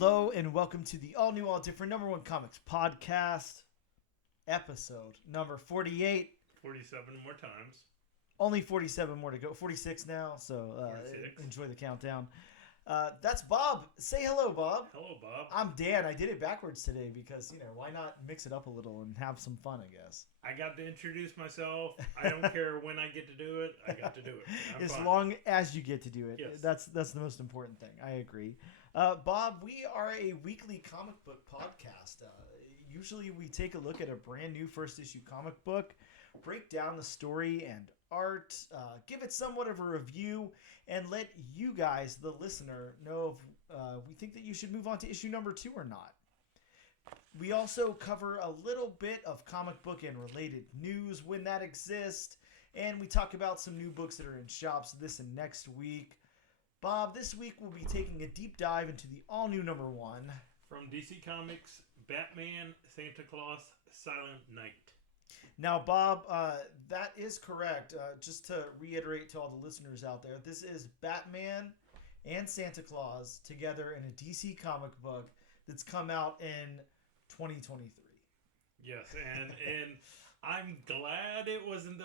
Hello and welcome to the all new, all different number one comics podcast, episode number 48. 47 more times. Only 47 more to go. 46 now, so 46. Enjoy the countdown. That's Bob. Say hello, Bob. Hello, Bob. I'm Dan. I did it backwards today because, why not mix it up a little and have some fun, I guess. I got to introduce myself. I don't care when I get to do it. I got to do it. As fine. long as you get to do it. Yes. That's the most important thing. I agree. Bob, we are a weekly comic book podcast. Usually we take a look at a brand new first issue comic book, break down the story and art, give it somewhat of a review, and let you guys, the listener, know if we think that you should move on to issue number 2 or not. We also cover a little bit of comic book and related news when that exists, and we talk about some new books that are in shops this and next week. Bob, this week we'll be taking a deep dive into the all-new number 1. From DC Comics, Batman, Santa Claus, Silent Night. Now, Bob, that is correct. Just to reiterate to all the listeners out there, this is Batman and Santa Claus together in a DC comic book that's come out in 2023. Yes, and I'm glad it wasn't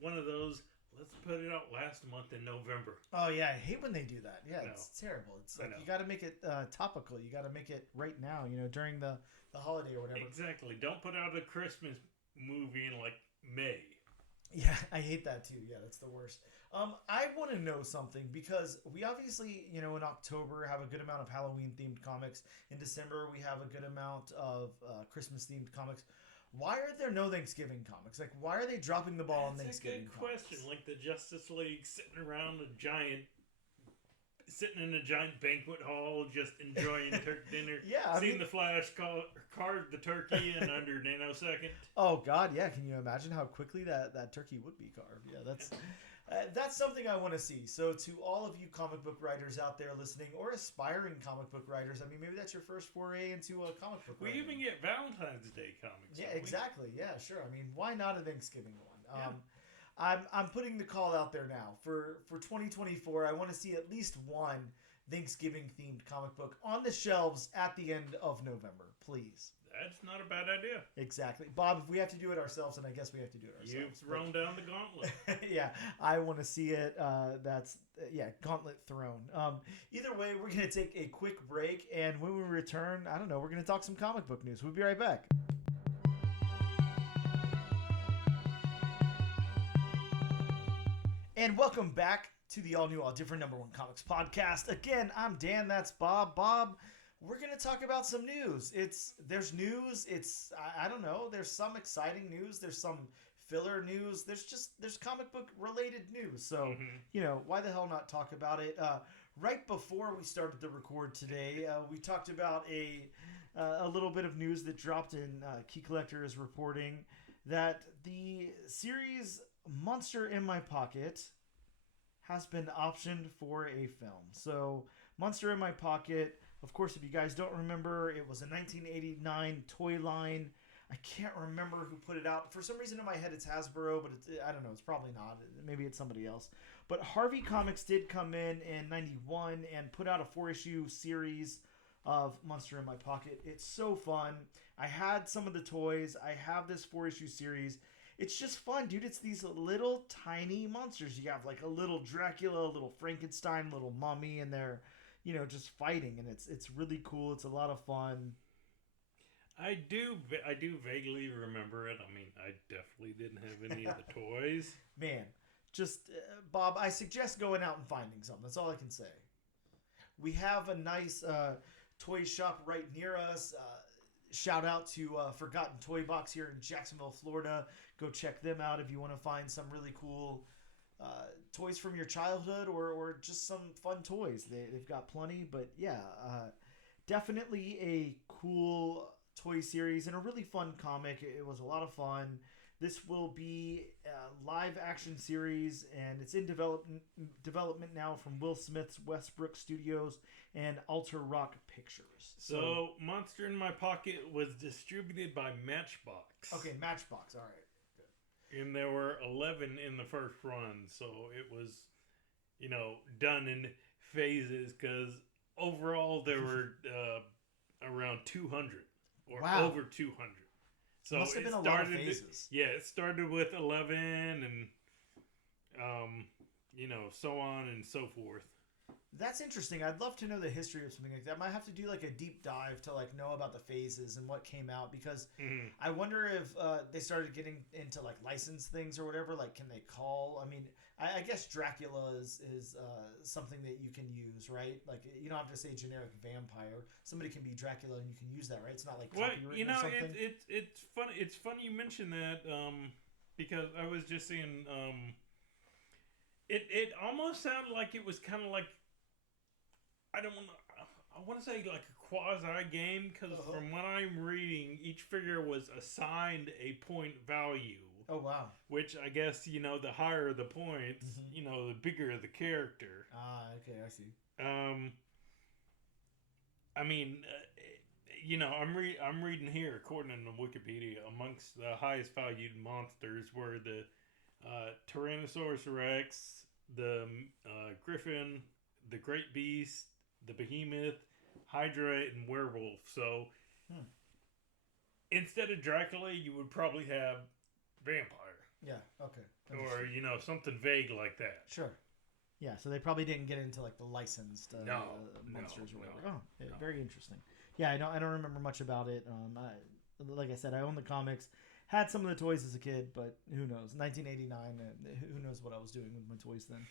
one of those. Let's put it out last month in November. Oh yeah, I hate when they do that. Yeah, I know. It's terrible. It's like you got to make it topical. You got to make it right now. During the holiday or whatever. Exactly. Don't put out a Christmas movie in like May. Yeah, I hate that too. Yeah, that's the worst. I want to know something because we obviously, in October have a good amount of Halloween themed comics. In December we have a good amount of Christmas themed comics. Why are there no Thanksgiving comics? Like, why are they dropping the ball on Thanksgiving That's a good question. comics? Like the Justice League sitting in a giant banquet hall, just enjoying turkey dinner. Yeah, seeing the Flash carve the turkey in under a nanosecond. Oh God, yeah. Can you imagine how quickly that turkey would be carved? Yeah, that's something I want to see. So to all of you comic book writers out there listening, or aspiring comic book writers, I mean, maybe that's your first foray into a comic book. We writing. even get Valentine's Day comics. Yeah, exactly. Yeah, sure. I mean, why not a Thanksgiving one? Yeah. I'm putting the call out there now for 2024. I want to see at least one Thanksgiving themed comic book on the shelves at the end of November, please. That's not a bad idea. Exactly. Bob, if we have to do it ourselves, then I guess we have to do it ourselves. You've thrown down the gauntlet. Yeah, I want to see it. Gauntlet thrown. Either way, we're going to take a quick break, and when we return, I don't know, we're going to talk some comic book news. We'll be right back. And welcome back to the all-new, all-different number one comics podcast. Again, I'm Dan, that's Bob. Bob, we're going to talk about some news. There's news. I don't know. There's some exciting news. There's some filler news. There's comic book related news. So, why the hell not talk about it? Right before we started the record today, we talked about a little bit of news that dropped in. Key Collector is reporting that the series Monster in My Pocket has been optioned for a film. So, Monster in My Pocket, of course, if you guys don't remember, it was a 1989 toy line. I can't remember who put it out. For some reason in my head it's Hasbro, but I don't know. It's probably not. Maybe it's somebody else. But Harvey Comics did come in 91 and put out a 4-issue series of Monster in My Pocket. It's so fun. I had some of the toys. I have this 4-issue series. It's just fun, dude. It's these little tiny monsters. You have like a little Dracula, a little Frankenstein, a little mummy, and they're just fighting, and it's really cool. It's a lot of fun. I do vaguely remember it. I mean, I definitely didn't have any of the toys. Man, just Bob, I suggest going out and finding some. That's all I can say. We have a nice toy shop right near us. Shout out to Forgotten Toy Box here in Jacksonville, Florida. Go check them out if you want to find some really cool toys from your childhood or just some fun toys. They've got plenty, but yeah, definitely a cool toy series and a really fun comic. It was a lot of fun. This will be a live action series, and it's in development now from Will Smith's Westbrook Studios and Alter Rock Pictures. So Monster in My Pocket was distributed by Matchbox. Okay, Matchbox. All right. And there were 11 in the first run, so it was, done in phases because overall, there were around 200 or Wow. over 200. So Must have it been a lot of started. phases. Yeah, it started with 11, and so on and so forth. That's interesting. I'd love to know the history of something like that. I might have to do like a deep dive to like know about the phases and what came out, because I wonder if they started getting into like licensed things or whatever. Like, can they call? I mean, I guess Dracula is something that you can use, right? Like, you don't have to say generic vampire. Somebody can be Dracula and you can use that, right? It's not like copywritten or something. It's funny. It's funny you mention that because I was just seeing it almost sounded like it was kind of like, I want to say like a quasi game, because from what I'm reading, each figure was assigned a point value. Oh, wow. Which I guess, the higher the points, the bigger the character. Ah, okay, I see. I mean, I'm reading here, according to Wikipedia, amongst the highest valued monsters were the Tyrannosaurus Rex, the Griffin, the Great Beast, the Behemoth, Hydra, and Werewolf. So instead of Dracula, you would probably have Vampire. Yeah, okay. Or, something vague like that. Sure. Yeah, so they probably didn't get into like the licensed monsters or whatever. No. Oh, yeah, very interesting. Yeah, I don't remember much about it. Like I said, I own the comics. Had some of the toys as a kid, but who knows? 1989, who knows what I was doing with my toys then?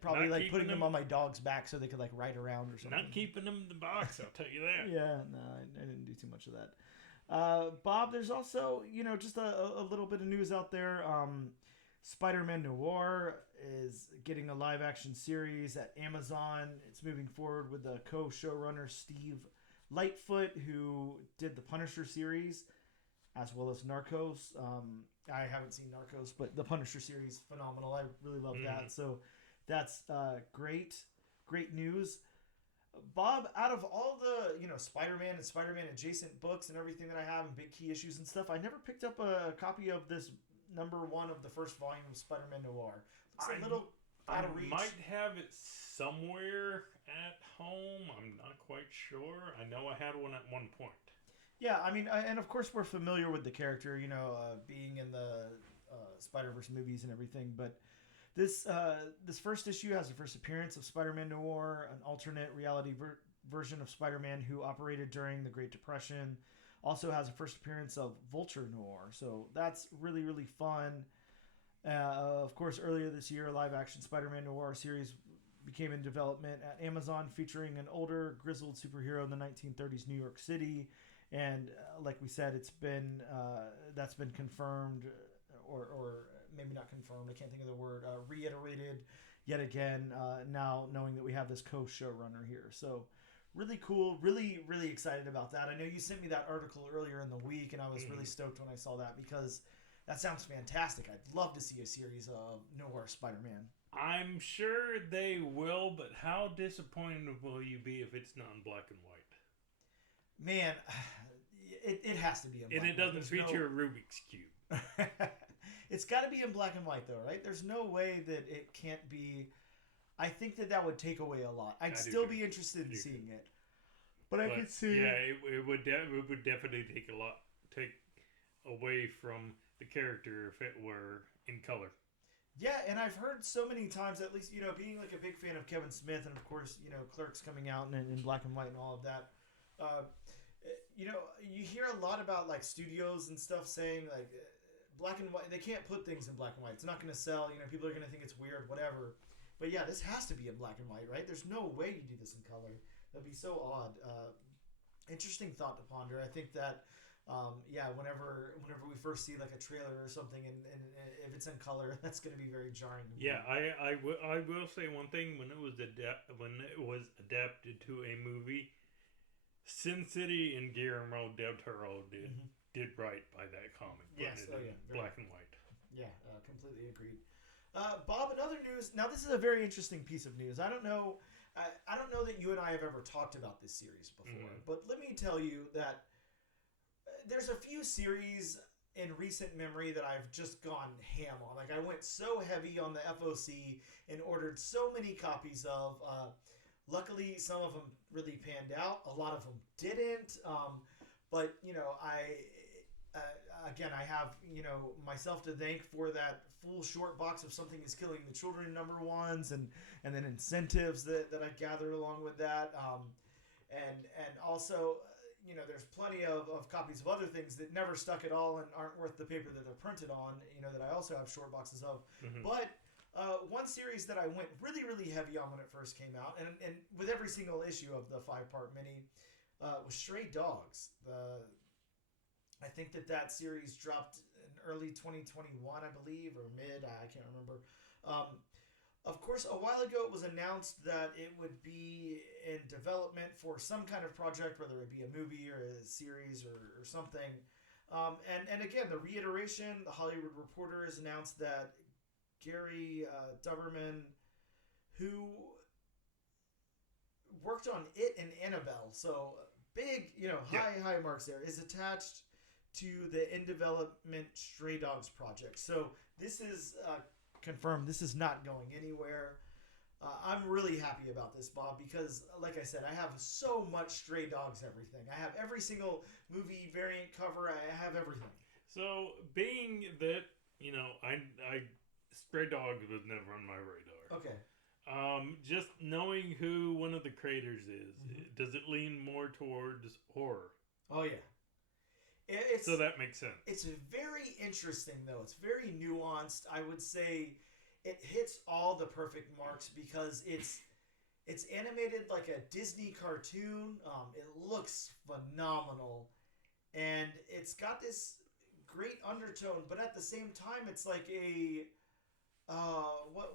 Probably Not like putting them them on my dog's back so they could like ride around or something. Not keeping them in the box, I'll tell you that. Yeah, no, I didn't do too much of that. Bob, there's also, just a little bit of news out there. Spider-Man Noir is getting a live-action series at Amazon. It's moving forward with the co-showrunner Steve Lightfoot, who did the Punisher series, as well as Narcos. I haven't seen Narcos, but the Punisher series, phenomenal. I really love that. So that's great news. Bob, out of all the Spider-Man and Spider-Man adjacent books and everything that I have and big key issues and stuff, I never picked up a copy of this number 1 of the first volume of Spider-Man Noir. It's a little out of reach. I might have it somewhere at home. I'm not quite sure. I know I had one at one point. Yeah, I mean, and of course we're familiar with the character, being in the Spider-Verse movies and everything. But this first issue has the first appearance of Spider-Man Noir, an alternate reality version of Spider-Man who operated during the Great Depression. Also has a first appearance of Vulture Noir. So that's really, really fun. Of course, earlier this year, a live-action Spider-Man Noir series became in development at Amazon, featuring an older, grizzled superhero in the 1930s New York City. And like we said, that's been confirmed, or maybe not confirmed. I can't think of the word. Reiterated yet again. Now knowing that we have this co-showrunner here, so really cool. Really, really excited about that. I know you sent me that article earlier in the week, and I was really stoked when I saw that, because that sounds fantastic. I'd love to see a series of Noir Spider-Man. I'm sure they will, but how disappointed will you be if it's not in black and white? Man, it has to be in black and white. And it doesn't feature a Rubik's Cube. It's got to be in black and white, though, right? There's no way that it can't be. I think that would take away a lot. I'd still be interested in seeing it. But I could see. Yeah, it would definitely take away from the character if it were in color. Yeah, and I've heard so many times, at least, being like a big fan of Kevin Smith, and of course, Clerks coming out in black and white and all of that. You hear a lot about like studios and stuff saying like black and white, they can't put things in black and white. It's not going to sell. People are going to think it's weird, whatever. But yeah, this has to be in black and white, right? There's no way you do this in color. That'd be so odd. Interesting thought to ponder. I think that, whenever we first see like a trailer or something, and if it's in color, that's going to be very jarring. Yeah, I will say one thing. When it was adapted to a movie, Sin City and Guillermo del Toro did right by that comic. Yes, black and white. Yeah, completely agreed. Bob, another news. Now, this is a very interesting piece of news. I don't know that you and I have ever talked about this series before, but let me tell you that there's a few series in recent memory that I've just gone ham on. Like, I went so heavy on the FOC and ordered so many copies of. Luckily, some of them really panned out. A lot of them didn't. But again, I have myself to thank for that full short box of Something Is Killing the Children #1s, and then incentives that I gathered along with that. And also, there's plenty of copies of other things that never stuck at all and aren't worth the paper that they're printed on. That I also have short boxes of. Mm-hmm. But one series that I went really, really heavy on when it first came out, and with every single issue of the 5-part mini, was Stray Dogs. I think that series dropped in early 2021, I believe, or mid. I can't remember. Of course, a while ago it was announced that it would be in development for some kind of project, whether it be a movie or a series or something. And again, the reiteration, the Hollywood Reporter has announced that Gary Dauberman, who worked on It and Annabelle, so big, high marks there, is attached to the in development Stray Dogs project. So this is confirmed. This is not going anywhere. I'm really happy about this, Bob, because like I said, I have so much Stray Dogs everything. I have every single movie variant cover. I have everything. So being that, I Stray Dogs was never on my radar. Okay. Just knowing who one of the creators is, does it lean more towards horror? Oh, yeah. So that makes sense. It's very interesting, though. It's very nuanced. I would say it hits all the perfect marks because it's animated like a Disney cartoon. It looks phenomenal. And it's got this great undertone, but at the same time, it's like a...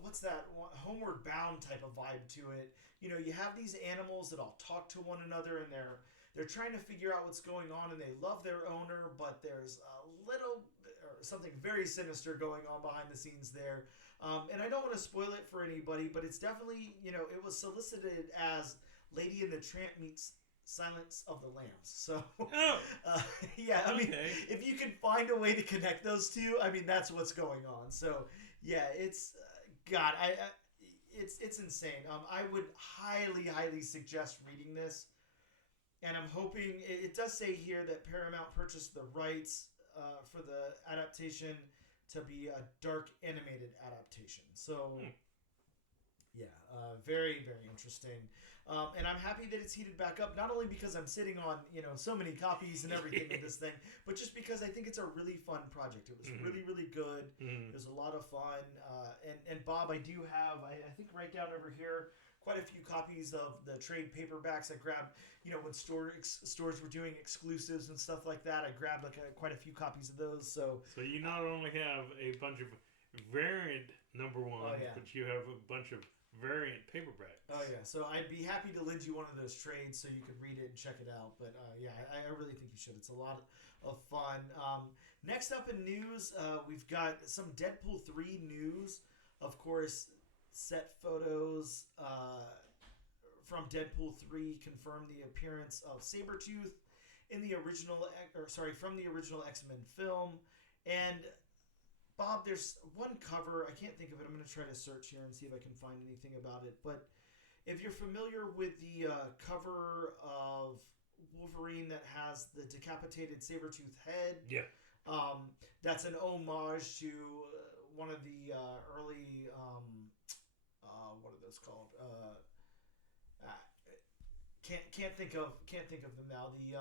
what's that? Homeward Bound type of vibe to it. You have these animals that all talk to one another, and they're trying to figure out what's going on, and they love their owner, but there's a little or something very sinister going on behind the scenes there. And I don't want to spoil it for anybody, but it's definitely, it was solicited as Lady and the Tramp meets Silence of the Lambs. So, yeah, I mean, if you can find a way to connect those two, I mean, that's what's going on. So, yeah, it's God, it's insane. I would highly suggest reading this, and I'm hoping it does say here that Paramount purchased the rights for the adaptation to be a dark animated adaptation. So, yeah, very interesting. And I'm happy that it's heated back up, not only because I'm sitting on, so many copies and everything of this thing, but just because I think it's a really fun project. It was really good. It was a lot of fun. And Bob, I do have, I think right down over here, quite a few copies of the trade paperbacks I grabbed, when stores were doing exclusives and stuff like that. I grabbed quite a few copies of those. So you not only have a bunch of variant #1s, but you have a bunch of variant paperbacks. Oh yeah, so I'd be happy to lend you one of those trades so you could read it and check it out. But I really think you should. It's a lot of fun. Next up in news, we've got some Deadpool 3 news. Of course, set photos from Deadpool 3 confirm the appearance of Sabretooth in the original, from the original X-Men film. And Bob, there's one cover. I can't think of it. I'm going to try to search here and see if I can find anything about it. But if you're familiar with the cover of Wolverine that has the decapitated Sabretooth head, that's an homage to one of the early, what are those called? Can't think of them now. The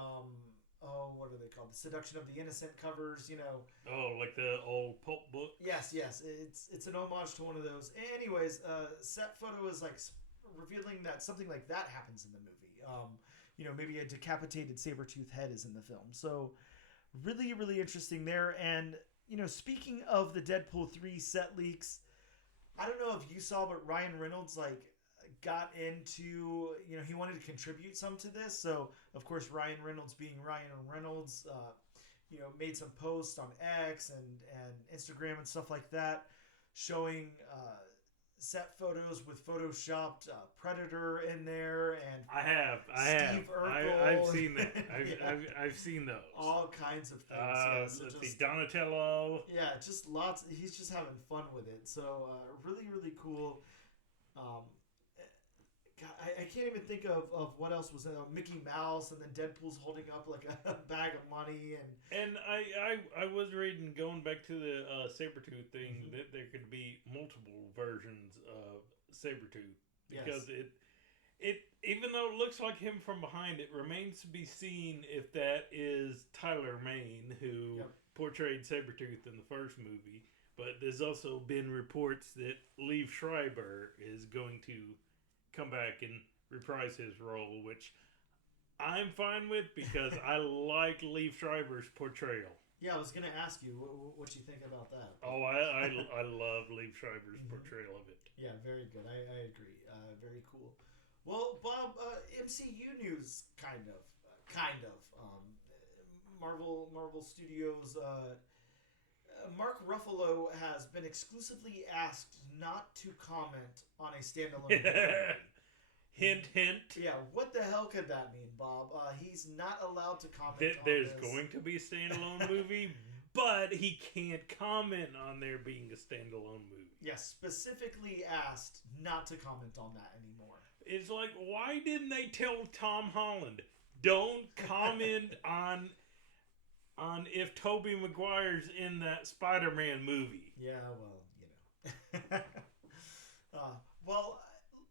what are they called? The Seduction of the Innocent covers, Oh, like the old pulp book? Yes. It's an homage to one of those. Anyways, set photo is like revealing that something like that happens in the movie. Maybe a decapitated Sabretooth head is in the film. So really interesting there. And, speaking of the Deadpool 3 set leaks, I don't know if you saw, but Ryan Reynolds, got into, he wanted to contribute some to this. So, of course, Ryan Reynolds being Ryan Reynolds, made some posts on X and Instagram and stuff like that, showing set photos with photoshopped Predator in there, and Steve Urkel. I've seen that. I've seen those. All kinds of things. Let's see, Donatello. Yeah, just lots. He's just having fun with it. So really cool. God, I can't even think of what else was in Mickey Mouse, and then Deadpool's holding up like a bag of money, And I was reading, going back to the Sabretooth thing, that there could be multiple versions of Sabretooth because it even though it looks like him from behind, it remains to be seen if that is Tyler Mane who portrayed Sabretooth in the first movie. But there's also been reports that Liev Schreiber is going to come back and reprise his role, which I'm fine with because I like Liev Schreiber's portrayal. Yeah, I was going to ask you what you think about that. Oh, I love Liev Schreiber's portrayal of it. Yeah, very good. I agree. Very cool. Well, Bob, MCU news, kind of. Marvel Studios. Mark Ruffalo has been exclusively asked not to comment on a standalone movie. Hint, hint. Yeah, what the hell could that mean, Bob? He's not allowed to comment on There's this. going to be a standalone movie, but he can't comment on there being a standalone movie. Yes, specifically asked not to comment on that anymore. It's like, why didn't they tell Tom Holland, don't comment on if Tobey Maguire's in that Spider-Man movie? Yeah, well,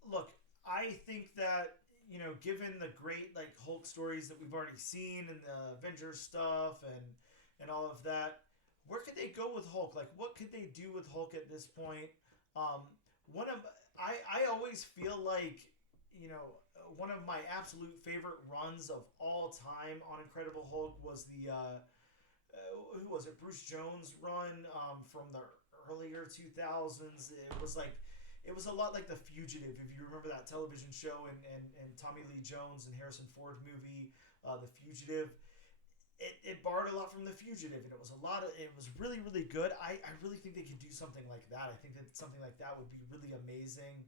look, I think that, given the great Hulk stories that we've already seen and the Avengers stuff and all of that, where could they go with Hulk? Like, what could they do with Hulk at this point? I always feel like, one of my absolute favorite runs of all time on Incredible Hulk was the who was it? Bruce Jones run from the earlier 2000s. It was a lot like The Fugitive, if you remember that television show and Tommy Lee Jones and Harrison Ford movie, The Fugitive. It borrowed a lot from The Fugitive, and it was really, really good. I really think they could do something like that. I think that something like that would be really amazing.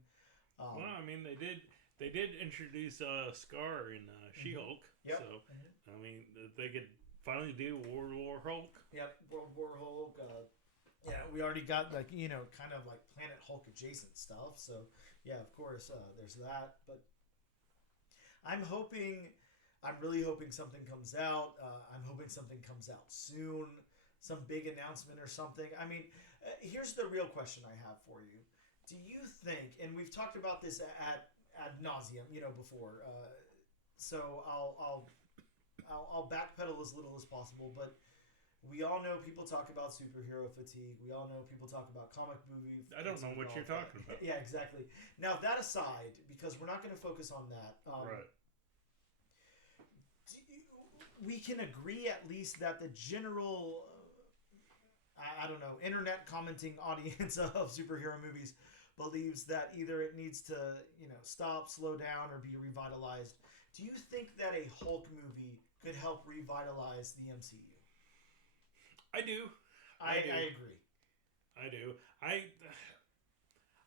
Well, I mean, they did introduce Scar in She-Hulk. Yep. So, I mean, they could finally do World War Hulk. Yep, World War Hulk. Yeah, we already got kind of like Planet Hulk adjacent stuff. So yeah, of course, there's that. But I'm really hoping something comes out. I'm hoping something comes out soon. Some big announcement or something. I mean, here's the real question I have for you. Do you think? And we've talked about this ad nauseum, before. So I'll backpedal as little as possible, but we all know people talk about superhero fatigue. We all know people talk about comic movie fatigue. I don't know what you're talking about. Yeah, exactly. Now, that aside, because we're not going to focus on that. Right. We can agree at least that the general, I don't know, internet commenting audience of superhero movies believes that either it needs to, stop, slow down, or be revitalized. Do you think that a Hulk movie could help revitalize the MCU? I do. I agree. I do.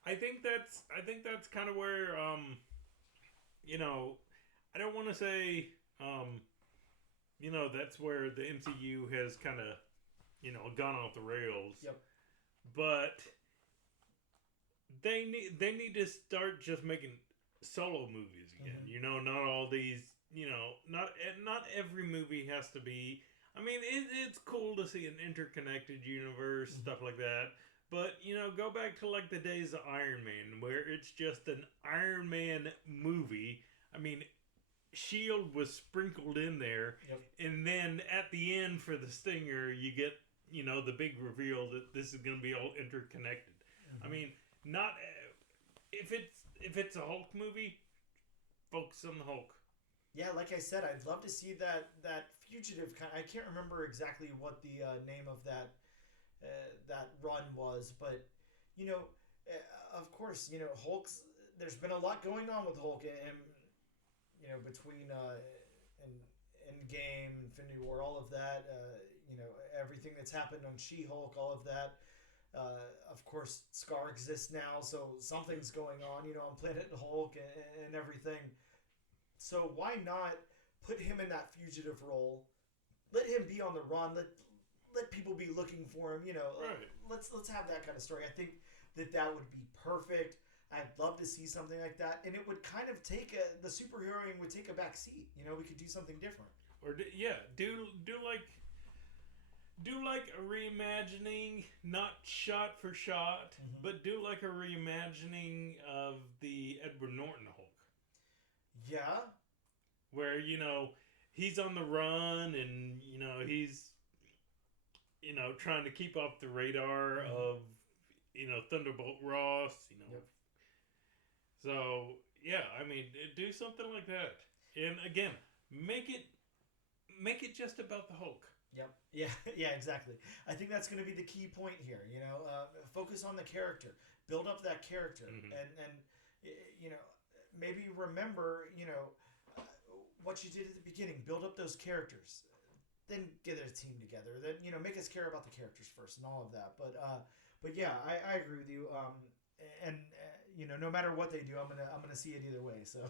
I think that's kind of where I don't want to say that's where the MCU has kind of gone off the rails. Yep. But they need to start just making solo movies again. Mm-hmm. Not all these. Not every movie has to be. I mean, it's cool to see an interconnected universe, stuff like that. But, go back to like the days of Iron Man, where it's just an Iron Man movie. I mean, S.H.I.E.L.D. was sprinkled in there. Yep. And then at the end for the stinger, you get, the big reveal that this is going to be all interconnected. Mm-hmm. I mean, not... If it's a Hulk movie, focus on the Hulk. Yeah, like I said, I'd love to see that fugitive kind. I can't remember exactly what the name of that run was, but of course, Hulk's. There's been a lot going on with Hulk, and between Endgame, Infinity War, all of that. Everything that's happened on She-Hulk, all of that. Of course, Scar exists now, so something's going on, on Planet Hulk and everything. So why not put him in that fugitive role? Let him be on the run. Let people be looking for him. Right. Let's have that kind of story. I think that would be perfect. I'd love to see something like that, and it would kind of the superheroing would take a back seat. You know, we could do something different. Or do like a reimagining, not shot for shot, but do like a reimagining of the Edward Norton Hulk. Yeah. Where, he's on the run and, he's, trying to keep off the radar of, Thunderbolt Ross, Yep. So, yeah, I mean, do something like that. And again, make it just about the Hulk. Yep. Yeah. Yeah. Exactly. I think that's going to be the key point here. Focus on the character, build up that character, and maybe remember what you did at the beginning. Build up those characters, then get a team together. Then make us care about the characters first and all of that. But yeah, I agree with you. And no matter what they do, I'm gonna see it either way. So.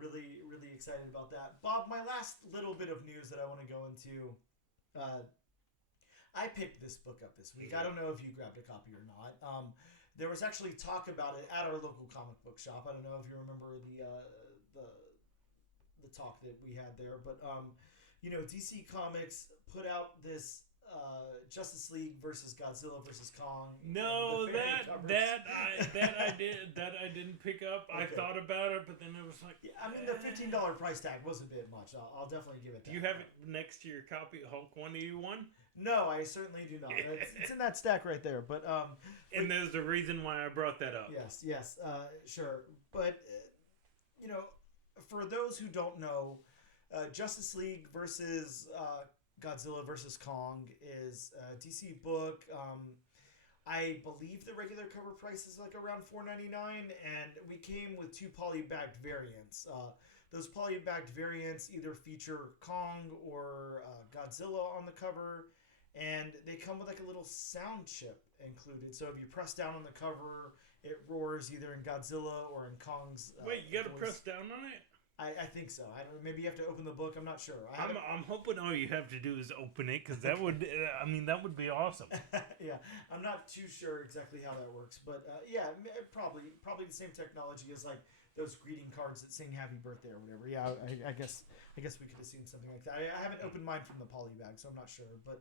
Really, really excited about that. Bob, my last little bit of news that I want to go into. I picked this book up this week. I don't know if you grabbed a copy or not. There was actually talk about it at our local comic book shop. I don't know if you remember the talk that we had there, but DC Comics put out this Justice League versus Godzilla versus Kong. No, that I didn't pick up. Okay. I thought about it, but then it was like, yeah, I mean, the $15 price tag was a bit much. I'll definitely give it that. Do you have it next to your copy of Hulk 181? No, I certainly do not. It's in that stack right there. But and there's the reason why I brought that up. Yes, sure. But for those who don't know, Justice League versus Godzilla versus Kong is a DC book. I believe the regular cover price is like around $4.99, and we came with 2 polybagged variants. Those polybagged variants either feature Kong or Godzilla on the cover, and they come with like a little sound chip included. So if you press down on the cover, it roars either in Godzilla or in Kong's. Wait, you got to press down on it? I think so. I don't. Maybe you have to open the book. I'm not sure. I'm hoping all you have to do is open it, because that would. That would be awesome. Yeah, I'm not too sure exactly how that works, but yeah, probably the same technology as like those greeting cards that sing "Happy Birthday" or whatever. Yeah, I guess we could assume something like that. I haven't opened mine from the poly bag, so I'm not sure. But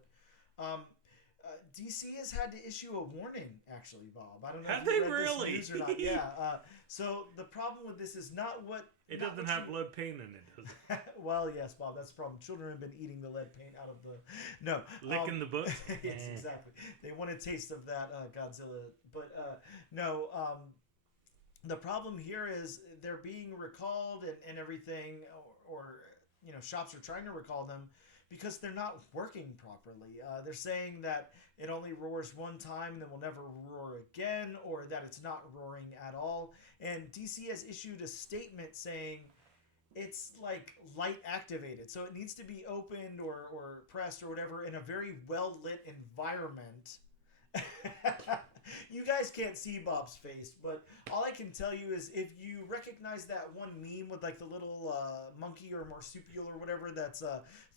DC has had to issue a warning, actually, Bob. I don't know have if you they read really? This news or not. Yeah. So the problem with this is not what it doesn't have lead paint in it, does it? Well, yes, Bob. That's the problem. Children have been eating the lead paint out of the licking the book. Yes, exactly. They want a taste of that Godzilla, but no. The problem here is they're being recalled and everything, or shops are trying to recall them because they're not working properly. They're saying that it only roars one time and then will never roar again, or that it's not roaring at all. And DC has issued a statement saying it's like light activated, so it needs to be opened or pressed or whatever in a very well lit environment. You guys can't see Bob's face, but all I can tell you is if you recognize that one meme with like the little monkey or marsupial or whatever that's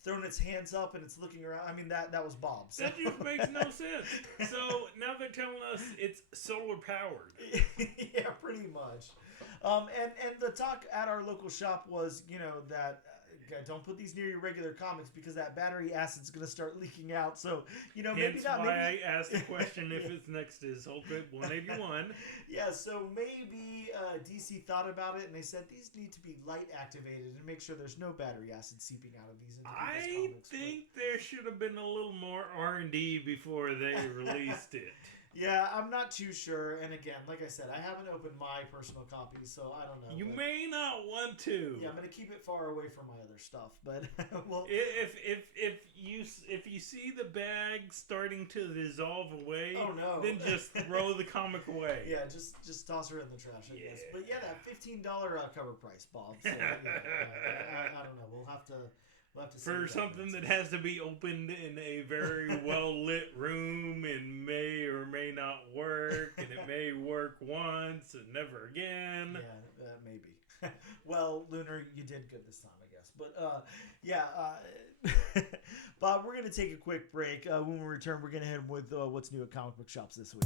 throwing its hands up and it's looking around, I mean that was Bob. So. That just makes no sense. So now they're telling us it's solar powered. Yeah, pretty much. And the talk at our local shop was, that don't put these near your regular comics because that battery acid's going to start leaking out. So, maybe Hence not. Why maybe... I asked the question if it's next to his Hulk 181. Yeah, so maybe DC thought about it and they said these need to be light activated and make sure there's no battery acid seeping out of these into people's comics. I think there should have been a little more R&D before they released it. Yeah, I'm not too sure. And again, like I said, I haven't opened my personal copy, so I don't know. You may not want to. Yeah, I'm going to keep it far away from my other stuff. But well, if you see the bag starting to dissolve away, oh no, then just throw the comic away. Yeah, just toss her in the trash, I guess. But yeah, that $15 cover price, Bob. So, I don't know. We'll have to for something that has to be opened in a very well lit room and may or may not work, and it may work once and never again. Yeah, maybe. Well, Lunar, you did good this time, I guess. But Bob, we're gonna take a quick break. When we return, we're gonna hit with what's new at comic book shops this week.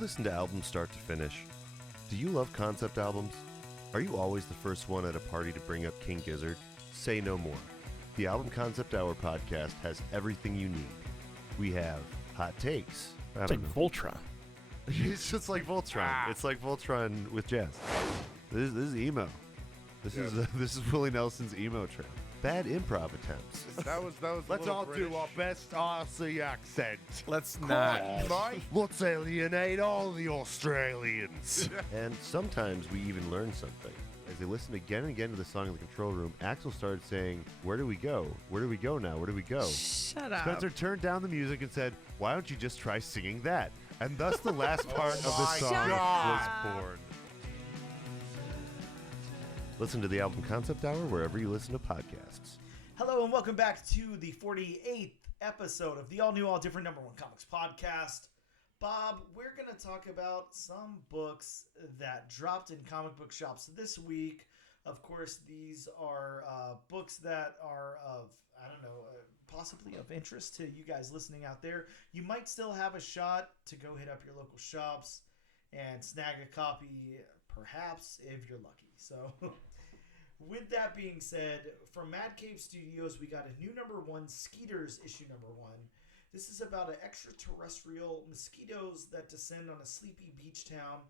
listen to albums start to finish? Do you love concept albums? Are you always the first one at a party to bring up King Gizzard? Say no more. The Album Concept Hour podcast has everything you need. We have hot takes. It's like Voltron. It's just like Voltron. It's like Voltron with jazz. This is emo. This is Willie Nelson's emo trip. Bad improv attempts. That was. Let's all do our best Aussie accent. Let's not. Let's alienate all the Australians. And sometimes we even learn something. As they listened again and again to the song in the control room, Axel started saying, "Where do we go? Where do we go now? Where do we go?" Shut up. Spencer turned down the music and said, "Why don't you just try singing that?" And thus the last part of the song was born. Listen to the Album Concept Hour wherever you listen to podcasts. Hello and welcome back to the 48th episode of the all-new, all-different number one comics podcast. Bob, we're going to talk about some books that dropped in comic book shops this week. Of course, these are books that are of, possibly of interest to you guys listening out there. You might still have a shot to go hit up your local shops and snag a copy, perhaps, if you're lucky. So, with that being said, from Mad Cave Studios, we got a new number one, Skeeters issue number one. This is about an extraterrestrial mosquitoes that descend on a sleepy beach town.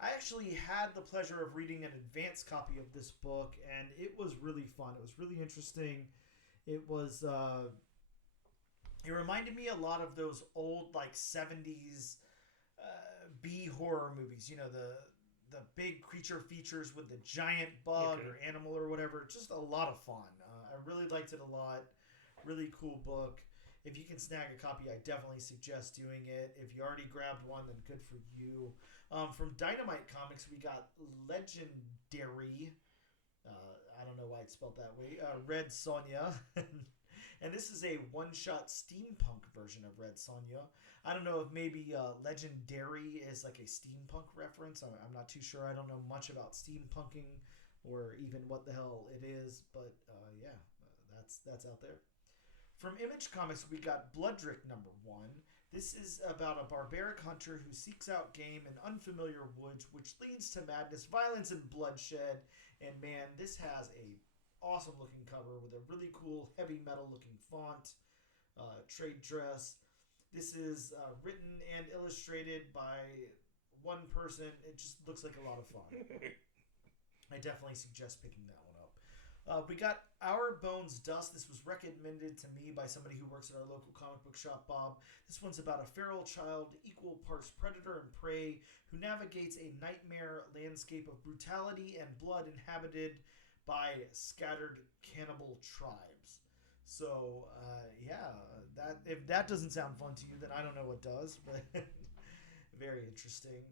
I actually had the pleasure of reading an advanced copy of this book, and it was really fun. It was really interesting. It was, it reminded me a lot of those old, 70s B horror movies. You know, the big creature features with the giant bug or animal or whatever. Just a lot of fun. I really liked it a lot. Really cool book. If you can snag a copy, I definitely suggest doing it. If you already grabbed one, then good for you. From Dynamite Comics, we got Legendary. I don't know why it's spelled that way. Red Sonja. And this is a one-shot steampunk version of Red Sonja. I don't know if maybe Legendary is like a steampunk reference. I'm not too sure. I don't know much about steampunking or even what the hell it is. But that's out there. From Image Comics, we got Bloodrick number one. This is about a barbaric hunter who seeks out game in unfamiliar woods, which leads to madness, violence, and bloodshed. And man, this has a awesome looking cover with a really cool heavy metal looking font, trade dress. This is written and illustrated by one person. It just looks like a lot of fun. I definitely suggest picking that one up. We got Our Bones Dust. This was recommended to me by somebody who works at our local comic book shop, Bob. This one's about a feral child, equal parts predator and prey, who navigates a nightmare landscape of brutality and blood inhabited by scattered cannibal tribes. So, that if that doesn't sound fun to you, then I don't know what does, but very interesting.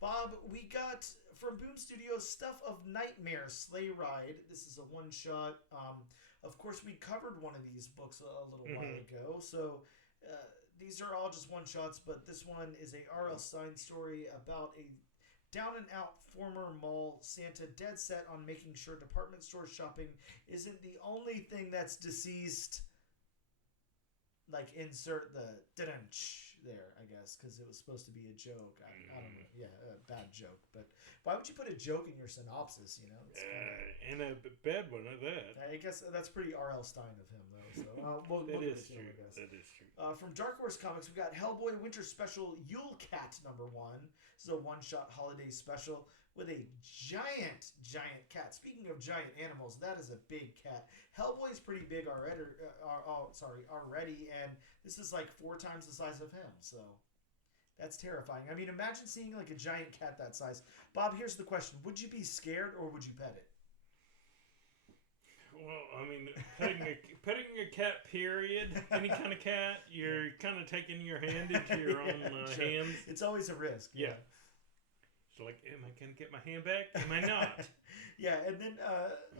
Bob, we got from Boom Studios Stuff of Nightmare Sleigh Ride. This is a one-shot. Of course, we covered one of these books a little while ago, so these are all just one-shots, but this one is a R.L. Stine story about a down-and-out former mall Santa dead set on making sure department store shopping isn't the only thing that's deceased. Insert the da-dunch there, I guess, because it was supposed to be a joke. I don't know. Yeah, a bad joke. But why would you put a joke in your synopsis, you know? And a bad one at that. I guess that's pretty R.L. Stine of him, though. So we'll That is true. I guess. That is true. From Dark Horse Comics, we got Hellboy Winter Special Yule Cat number one. This is a one-shot holiday special with a giant cat. Speaking of giant animals, that is a big cat. Hellboy's pretty big already, and this is 4 times the size of him, so that's terrifying. I mean, imagine seeing a giant cat that size. Bob, here's the question. Would you be scared, or would you pet it? Well, I mean, petting a cat, period, any kind of cat, you're kind of taking your hand into your own hands. It's always a risk. Yeah. So, am I going to get my hand back? Am I not? Yeah, and then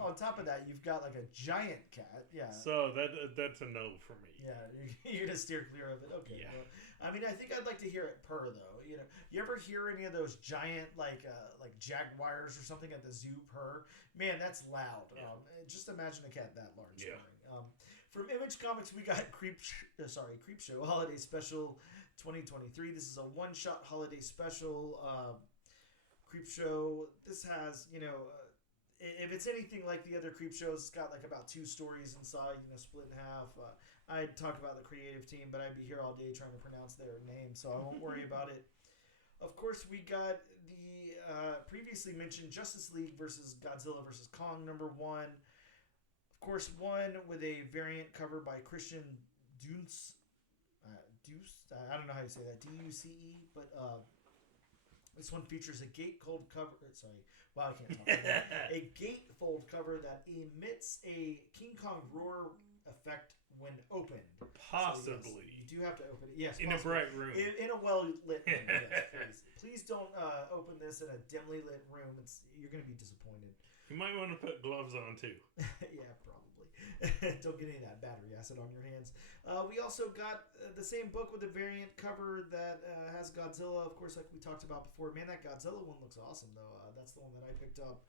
on top of that, you've got a giant cat. Yeah. So that's a no for me. Yeah, you're gonna steer clear of it. Okay. Yeah. Well, I mean, I think I'd like to hear it purr though. You know, you ever hear any of those giant like jaguars or something at the zoo purr? Man, that's loud. Yeah. Just imagine a cat that large. Yeah. Purring. From Image Comics, we got Creepshow Holiday Special. 2023. This is a one-shot holiday special creep show. This has, if it's anything like the other creep shows, it's got like about 2 stories inside, split in half. I'd talk about the creative team, but I'd be here all day trying to pronounce their name, so I won't worry about it. Of course, we got the previously mentioned Justice League versus Godzilla versus Kong #1. Of course, one with a variant cover by Christian Dunce. I don't know how you say that. Duce, but this one features a gatefold cover. I can't talk about that. A gatefold cover that emits a King Kong roar effect when opened. Possibly. So yes, you do have to open it. Yes, in possibly. a bright room. In a well-lit room. Yes, please don't open this in a dimly lit room. You're going to be disappointed. You might want to put gloves on too. Yeah, probably. Don't get any of that battery acid on your hands. We also got the same book with a variant cover that has Godzilla, of course, like we talked about before. Man, that Godzilla one looks awesome, though. That's the one that I picked up.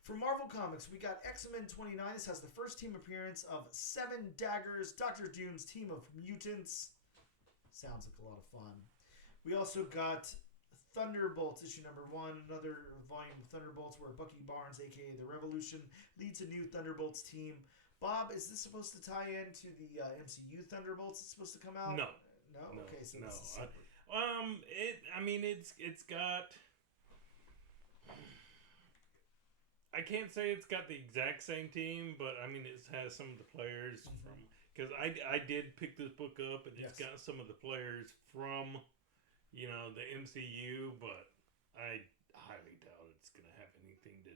For Marvel Comics, we got X-Men 29. This has the first team appearance of 7 Daggers, Dr. Doom's team of mutants. Sounds like a lot of fun. We also got Thunderbolts, issue #1, another volume of Thunderbolts where Bucky Barnes, a.k.a. The Revolution, leads a new Thunderbolts team. Bob, is this supposed to tie into the MCU Thunderbolts? It's supposed to come out? No. Okay, so this is separate. It's got. I can't say it's got the exact same team, but it has some of the players from. Because I did pick this book up, and it's got some of the players from, the MCU, but I highly doubt it's going to have anything to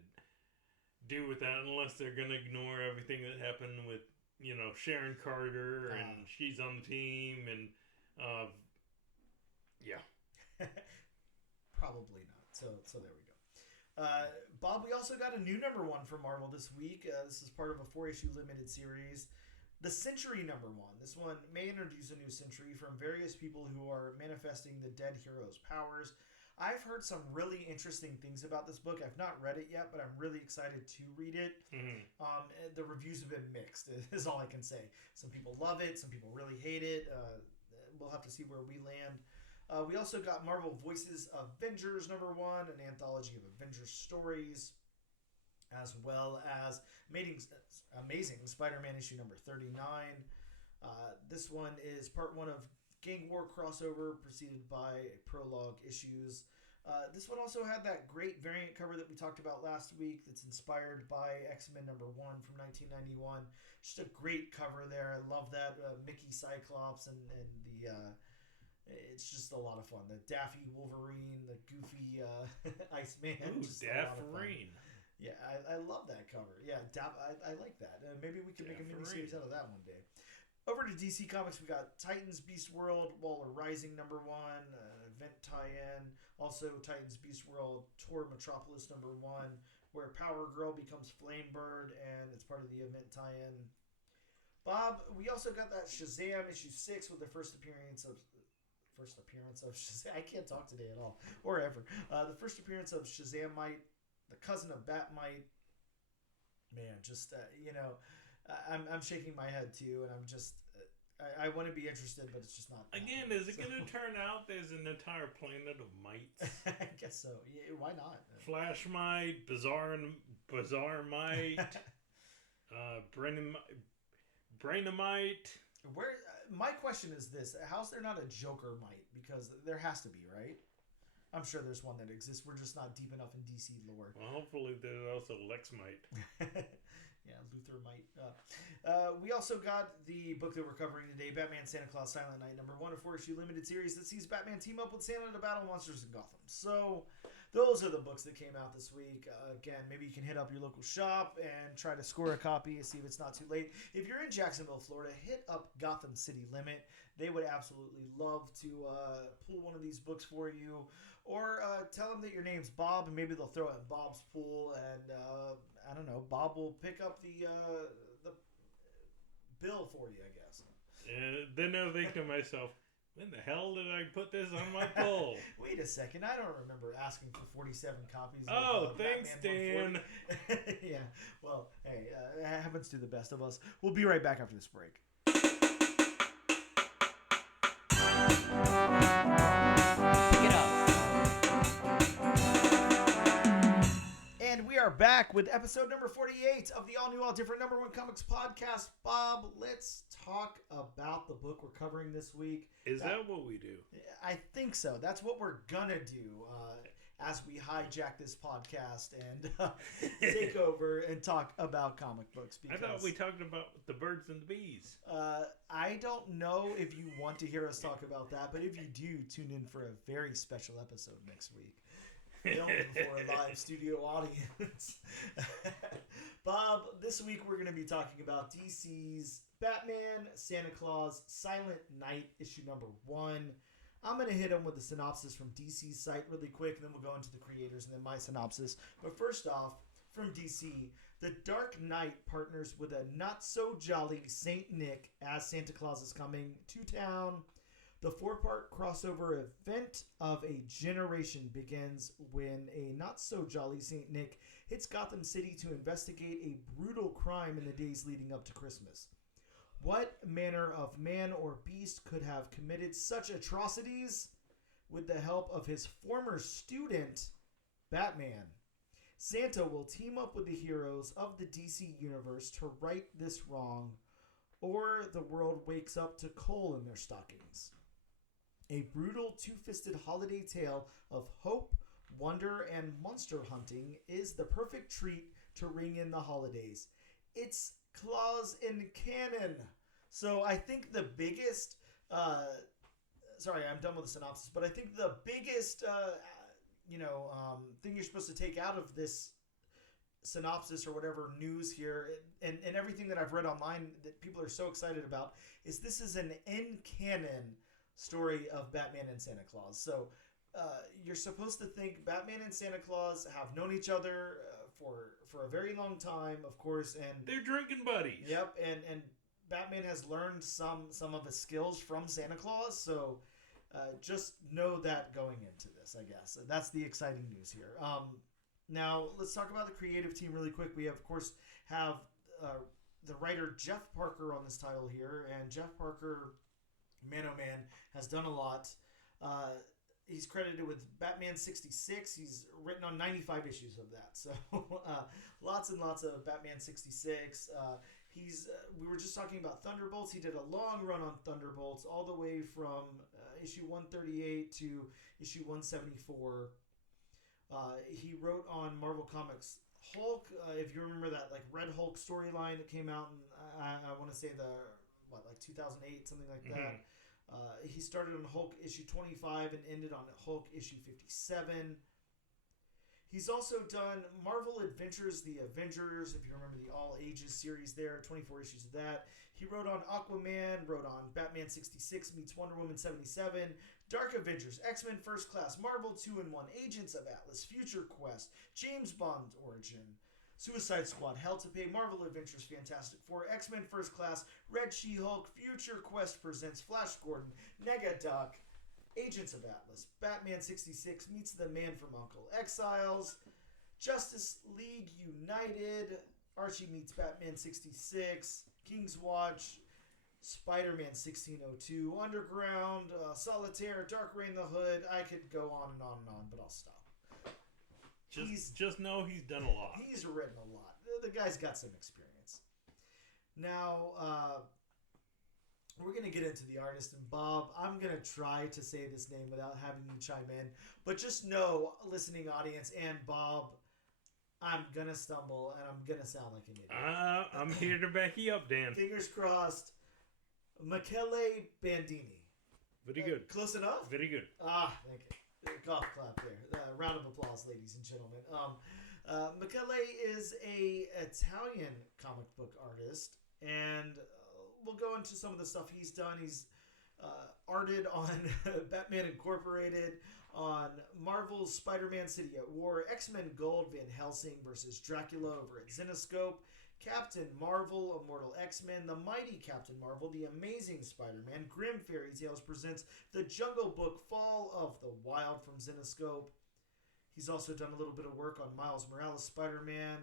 do with that unless they're going to ignore everything that happened with, Sharon Carter and she's on the team and, yeah. Probably not. So there we go. Bob, we also got a new #1 from Marvel this week. This is part of a 4-issue limited series. The Century #1. This one may introduce a new century from various people who are manifesting the dead hero's powers. I've heard some really interesting things about this book. I've not read it yet, but I'm really excited to read it. Mm-hmm. The reviews have been mixed, is all I can say. Some people love it. Some people really hate it. We'll have to see where we land. We also got Marvel Voices Avengers #1, an anthology of Avengers stories, as well as Amazing Spider-Man issue #39. This one is part 1 of Gang War crossover, preceded by prologue issues. This one also had that great variant cover that we talked about last week that's inspired by X-Men #1 from 1991. Just a great cover there. I love that. Mickey Cyclops and the... it's just a lot of fun. The Daffy Wolverine, the goofy Iceman. Ooh, Daffy. Yeah, I love that cover. Yeah, I like that. Maybe we can make a mini-series out of that one day. Over to DC Comics, we got Titans Beast World, Waller Rising #1, event tie-in. Also, Titans Beast World, Tour Metropolis #1, where Power Girl becomes Flamebird, and it's part of the event tie-in. Bob, we also got that Shazam issue 6 with the first appearance of Shazam. I can't talk today at all, or ever. The first appearance of Shazamite, the cousin of Batmite. Man, just I'm shaking my head too, and I'm just I want to be interested, but it's just not. Again, is it going to turn out there's an entire planet of mites? I guess so. Yeah, why not? Flash Mite, Bizarre Mite, Brainamite. Where my question is this: how's there not a Joker Mite? Because there has to be, right? I'm sure there's one that exists. We're just not deep enough in DC lore. Well, hopefully there's also Lex Mite. Yeah, Luther might. We also got the book that we're covering today, Batman Santa Claus Silent Night #1, a 4-issue limited series that sees Batman team up with Santa to battle monsters in Gotham. So those are the books that came out this week. Again, maybe you can hit up your local shop and try to score a copy and see if it's not too late. If you're in Jacksonville, Florida, hit up Gotham City Limit. They would absolutely love to pull one of these books for you. Or tell them that your name's Bob, and maybe they'll throw it in Bob's pool, and I don't know, Bob will pick up the bill for you, I guess. And then I'll think to myself, when the hell did I put this on my poll? Wait a second, I don't remember asking for 47 copies of thanks, Batman Dan. Yeah, well, hey, it happens to the best of us. We'll be right back after this break. back with episode number 48 of the all-new, all-different number one comics podcast. Bob, let's talk about the book we're covering this week. Is that what we do? I think so. That's what we're gonna do as we hijack this podcast and take over and talk about comic books. Because, I thought we talked about the birds and the bees. I don't know if you want to hear us talk about that, but if you do, tune in for a very special episode next week. Filmed before a live studio audience. Bob, this week we're going to be talking about DC's Batman, Santa Claus, Silent Night, issue number 1. I'm going to hit them with a synopsis from DC's site really quick, and then we'll go into the creators and then my synopsis. But first off, from DC, the Dark Knight partners with a not-so-jolly Saint Nick as Santa Claus is coming to town. The 4-part crossover event of a generation begins when a not-so-jolly Saint Nick hits Gotham City to investigate a brutal crime in the days leading up to Christmas. What manner of man or beast could have committed such atrocities? With the help of his former student, Batman, Santa will team up with the heroes of the DC universe to right this wrong, or the world wakes up to coal in their stockings. A brutal two-fisted holiday tale of hope, wonder, and monster hunting is the perfect treat to ring in the holidays. It's Claus in canon. So I think the biggest... sorry, I'm done with the synopsis, but I think the biggest thing you're supposed to take out of this synopsis or whatever news here and everything that I've read online that people are so excited about is this is an in-canon story of Batman and Santa Claus. So you're supposed to think Batman and Santa Claus have known each other for a very long time, of course, and they're drinking buddies. Yep, and Batman has learned some of his skills from Santa Claus. So just know that going into this, I guess. That's the exciting news here. Now let's talk about the creative team really quick. We of course have the writer Jeff Parker on this title here, and Jeff Parker, Man oh Man, has done a lot. He's credited with Batman 66. He's written on 95 issues of that. So lots and lots of Batman 66. We were just talking about Thunderbolts. He did a long run on Thunderbolts all the way from issue 138 to issue 174. He wrote on Marvel Comics Hulk. If you remember that Red Hulk storyline that came out in, I want to say 2008, something like that. He started on Hulk issue 25 and ended on Hulk issue 57. He's also done Marvel Adventures, The Avengers, if you remember the All Ages series there, 24 issues of that. He wrote on Aquaman, wrote on Batman 66 meets Wonder Woman 77, Dark Avengers, X-Men First Class, Marvel 2-in-1, Agents of Atlas, Future Quest, James Bond Origin, Suicide Squad, Hell to Pay, Marvel Adventures, Fantastic Four, X-Men First Class, Red She-Hulk, Future Quest Presents Flash Gordon, Negaduck, Agents of Atlas, Batman 66 meets The Man from U.N.C.L.E., Exiles, Justice League United, Archie meets Batman 66, King's Watch, Spider-Man 1602, Underground, Solitaire, Dark Reign the Hood. I could go on and on and on, but I'll stop. Just know he's done a lot. He's written a lot. The guy's got some experience. Now, we're going to get into the artist. And Bob, I'm going to try to say this name without having you chime in. But just know, listening audience and Bob, I'm going to stumble and I'm going to sound like an idiot. I'm here to back you up, Dan. Fingers crossed. Michele Bandini. Very good. Close enough? Very good. Thank you. Golf clap there. Round of applause, ladies and gentlemen. Michele is a Italian comic book artist, and we'll go into some of the stuff he's done. He's arted on Batman Incorporated, on Marvel's Spider-Man City at War, X-Men Gold, Van Helsing versus Dracula over at Zenescope, Captain Marvel, Immortal X-Men, The Mighty Captain Marvel, The Amazing Spider-Man, Grimm Fairy Tales presents The Jungle Book, Fall of the Wild from Zenescope. He's also done a little bit of work on Miles Morales Spider-Man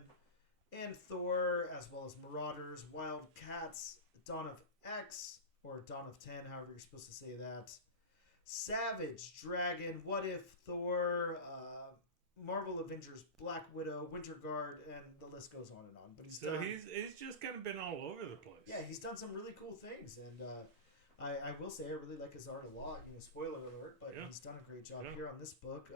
and Thor, as well as Marauders, Wildcats, Dawn of X, or Dawn of 10, however you're supposed to say that. Savage Dragon, What If Thor, Marvel Avengers, Black Widow, Winter Guard, and the list goes on and on. But he's just kind of been all over the place. Yeah, he's done some really cool things, and I will say I really like his art a lot. Spoiler alert, but he's done a great job here on this book.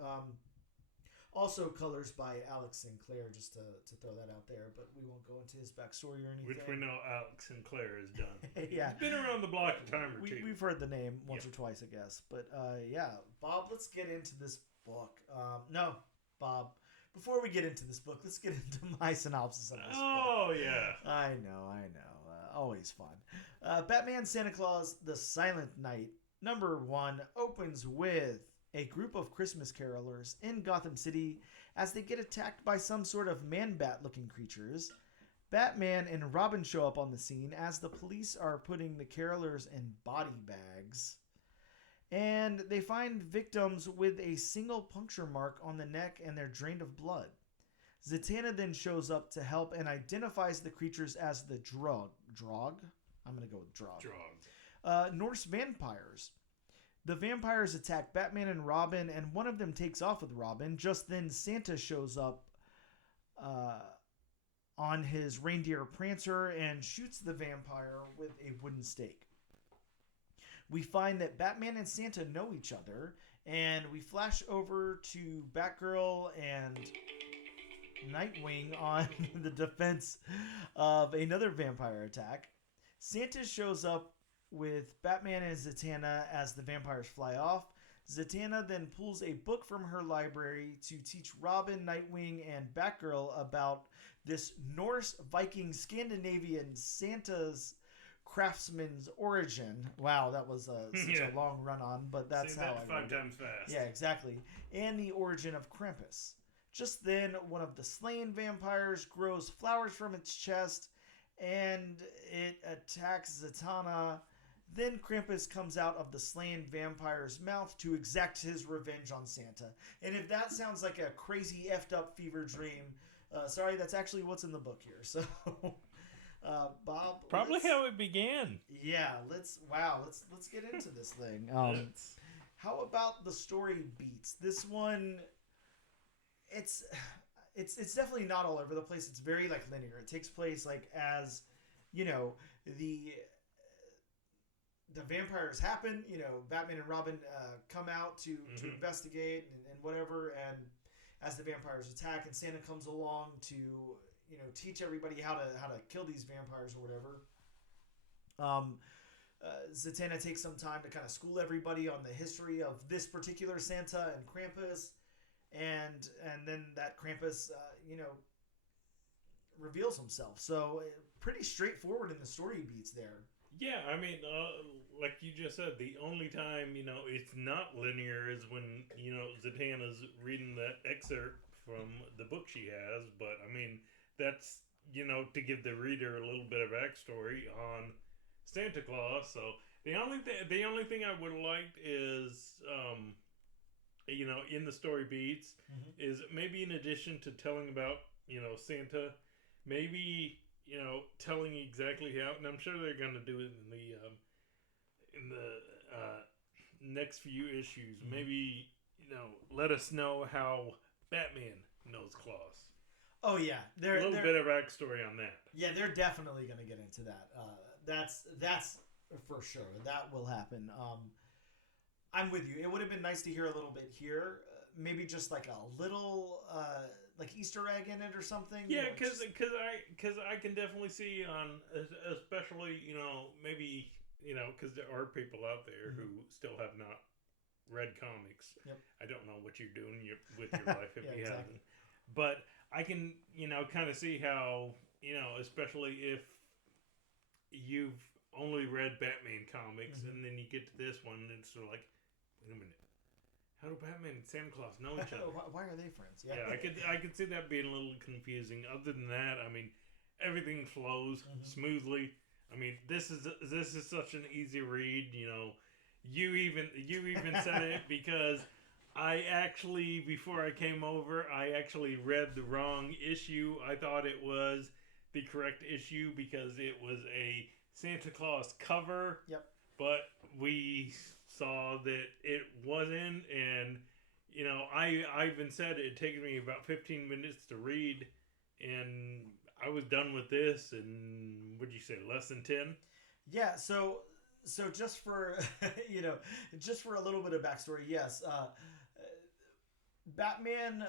Also colors by Alex Sinclair, just to throw that out there, but we won't go into his backstory or anything. Which we know Alex Sinclair has done. Yeah. He's been around the block a time or two. We've heard the name once or twice, I guess. But Bob, let's get into this book. No, Bob, before we get into this book, let's get into my synopsis of this book. Oh, yeah. I know. Always fun. Batman Santa Claus, The Silent Night, #1, opens with a group of Christmas carolers in Gotham City as they get attacked by some sort of man-bat-looking creatures. Batman and Robin show up on the scene as the police are putting the carolers in body bags. And they find victims with a single puncture mark on the neck and they're drained of blood. Zatanna then shows up to help and identifies the creatures as the Drog? I'm going to go with Drog. Norse vampires. The vampires attack Batman and Robin, and one of them takes off with Robin. Just then, Santa shows up on his reindeer Prancer and shoots the vampire with a wooden stake. We find that Batman and Santa know each other, and we flash over to Batgirl and Nightwing on the defense of another vampire attack. Santa shows up with Batman and Zatanna as the vampires fly off. Zatanna then pulls a book from her library to teach Robin, Nightwing, and Batgirl about this Norse, Viking, Scandinavian Santa's craftsman's origin. Wow, that was such a long run-on, but that's how I five times fast. Yeah, exactly. And the origin of Krampus. Just then, one of the slain vampires grows flowers from its chest, and it attacks Zatanna. Then Krampus comes out of the slain vampire's mouth to exact his revenge on Santa. And if that sounds like a crazy effed up fever dream, sorry, that's actually what's in the book here. So, Bob, probably how it began. Yeah, let's get into this thing. How about the story beats? This one, it's definitely not all over the place. It's very linear. It takes place as the vampires happen, Batman and Robin come out to investigate and whatever, and as the vampires attack, and Santa comes along to teach everybody how to kill these vampires or whatever. Zatanna takes some time to kind of school everybody on the history of this particular Santa and Krampus, and then that Krampus reveals himself. So pretty straightforward in the story beats there. Yeah, I mean, like you just said, the only time, it's not linear is when, Zatanna's reading that excerpt from the book she has. But, I mean, that's, to give the reader a little bit of backstory on Santa Claus. So, the only thing I would have liked is, in the story beats, is maybe in addition to telling about, Santa, maybe... telling exactly how, and I'm sure they're going to do it in the next few issues. Maybe let us know how Batman knows Claus. Oh yeah, a little bit of backstory on that. Yeah, they're definitely going to get into that. That's for sure. That will happen. I'm with you. It would have been nice to hear a little bit here. Maybe just a little. Easter egg in it or something. Yeah, because I can definitely see on, especially maybe because there are people out there who still have not read comics. Yep. I don't know what you're doing with your life if you exactly. haven't, but I can kind of see how especially if you've only read Batman comics and then you get to this one and it's sort of like, wait a minute. How do Batman and Santa Claus know each other? Why are they friends? Yeah, I could see that being a little confusing. Other than that, I mean, everything flows smoothly. I mean, this is such an easy read. You even said it because I actually, before I came over, I actually read the wrong issue. I thought it was the correct issue because it was a Santa Claus cover. Yep. But we saw that it wasn't, and you know, I even said it takes me about 15 minutes to read, and I was done with this in, what'd you say, less than 10? Yeah, so just for just for a little bit of backstory, yes, Batman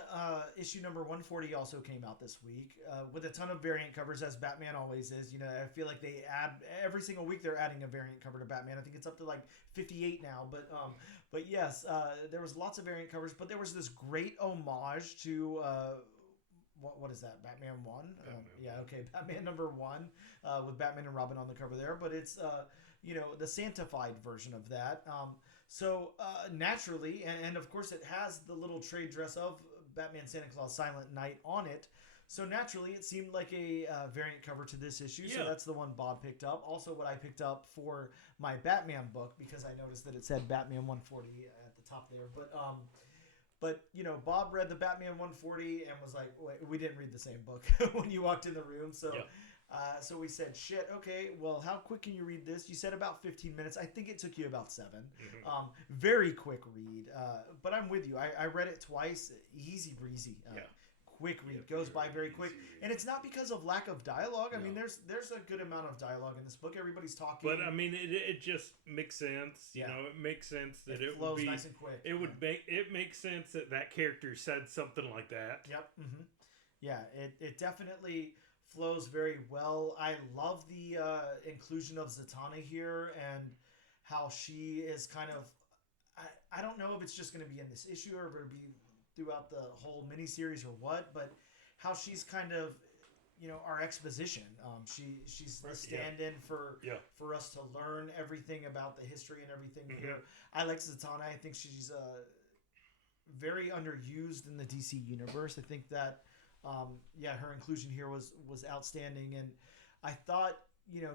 issue number 140 also came out this week with a ton of variant covers, as Batman always is. You know, I feel like they add every single week they're adding a variant cover to Batman. I think it's up to like 58 now, but yes, there was lots of variant covers, but there was this great homage to what is that? Batman 1? Yeah, okay, Batman number 1 with Batman and Robin on the cover there, but it's the Santified version of that. So naturally, and of course it has the little trade dress of Batman Santa Claus Silent Night on it. So naturally it seemed like a variant cover to this issue. Yeah. So that's the one Bob picked up. Also what I picked up for my Batman book, because I noticed that it said Batman 140 at the top there. But Bob read the Batman 140 and was like, wait, we didn't read the same book when you walked in the room. So yeah. So we said, shit, okay, well, how quick can you read this? You said about 15 minutes. I think it took you about 7. Mm-hmm. Very quick read. But I'm with you. I read it twice. Easy breezy. Quick read. Goes by very quick. And it's not because of lack of dialogue. I mean, there's a good amount of dialogue in this book. Everybody's talking. But, I mean, it just makes sense. You know, it makes sense that it flows would be nice and quick. It makes sense that character said something like that. Yep. Mm-hmm. Yeah, it definitely flows very well. I love the inclusion of Zatanna here and how she is kind of... I don't know if it's just going to be in this issue or if it'll be throughout the whole miniseries or what, but how she's kind of, our exposition. She's the stand-in for us to learn everything about the history and everything here. I like Zatanna. I think she's very underused in the DC universe. I think that her inclusion here was outstanding, and I thought,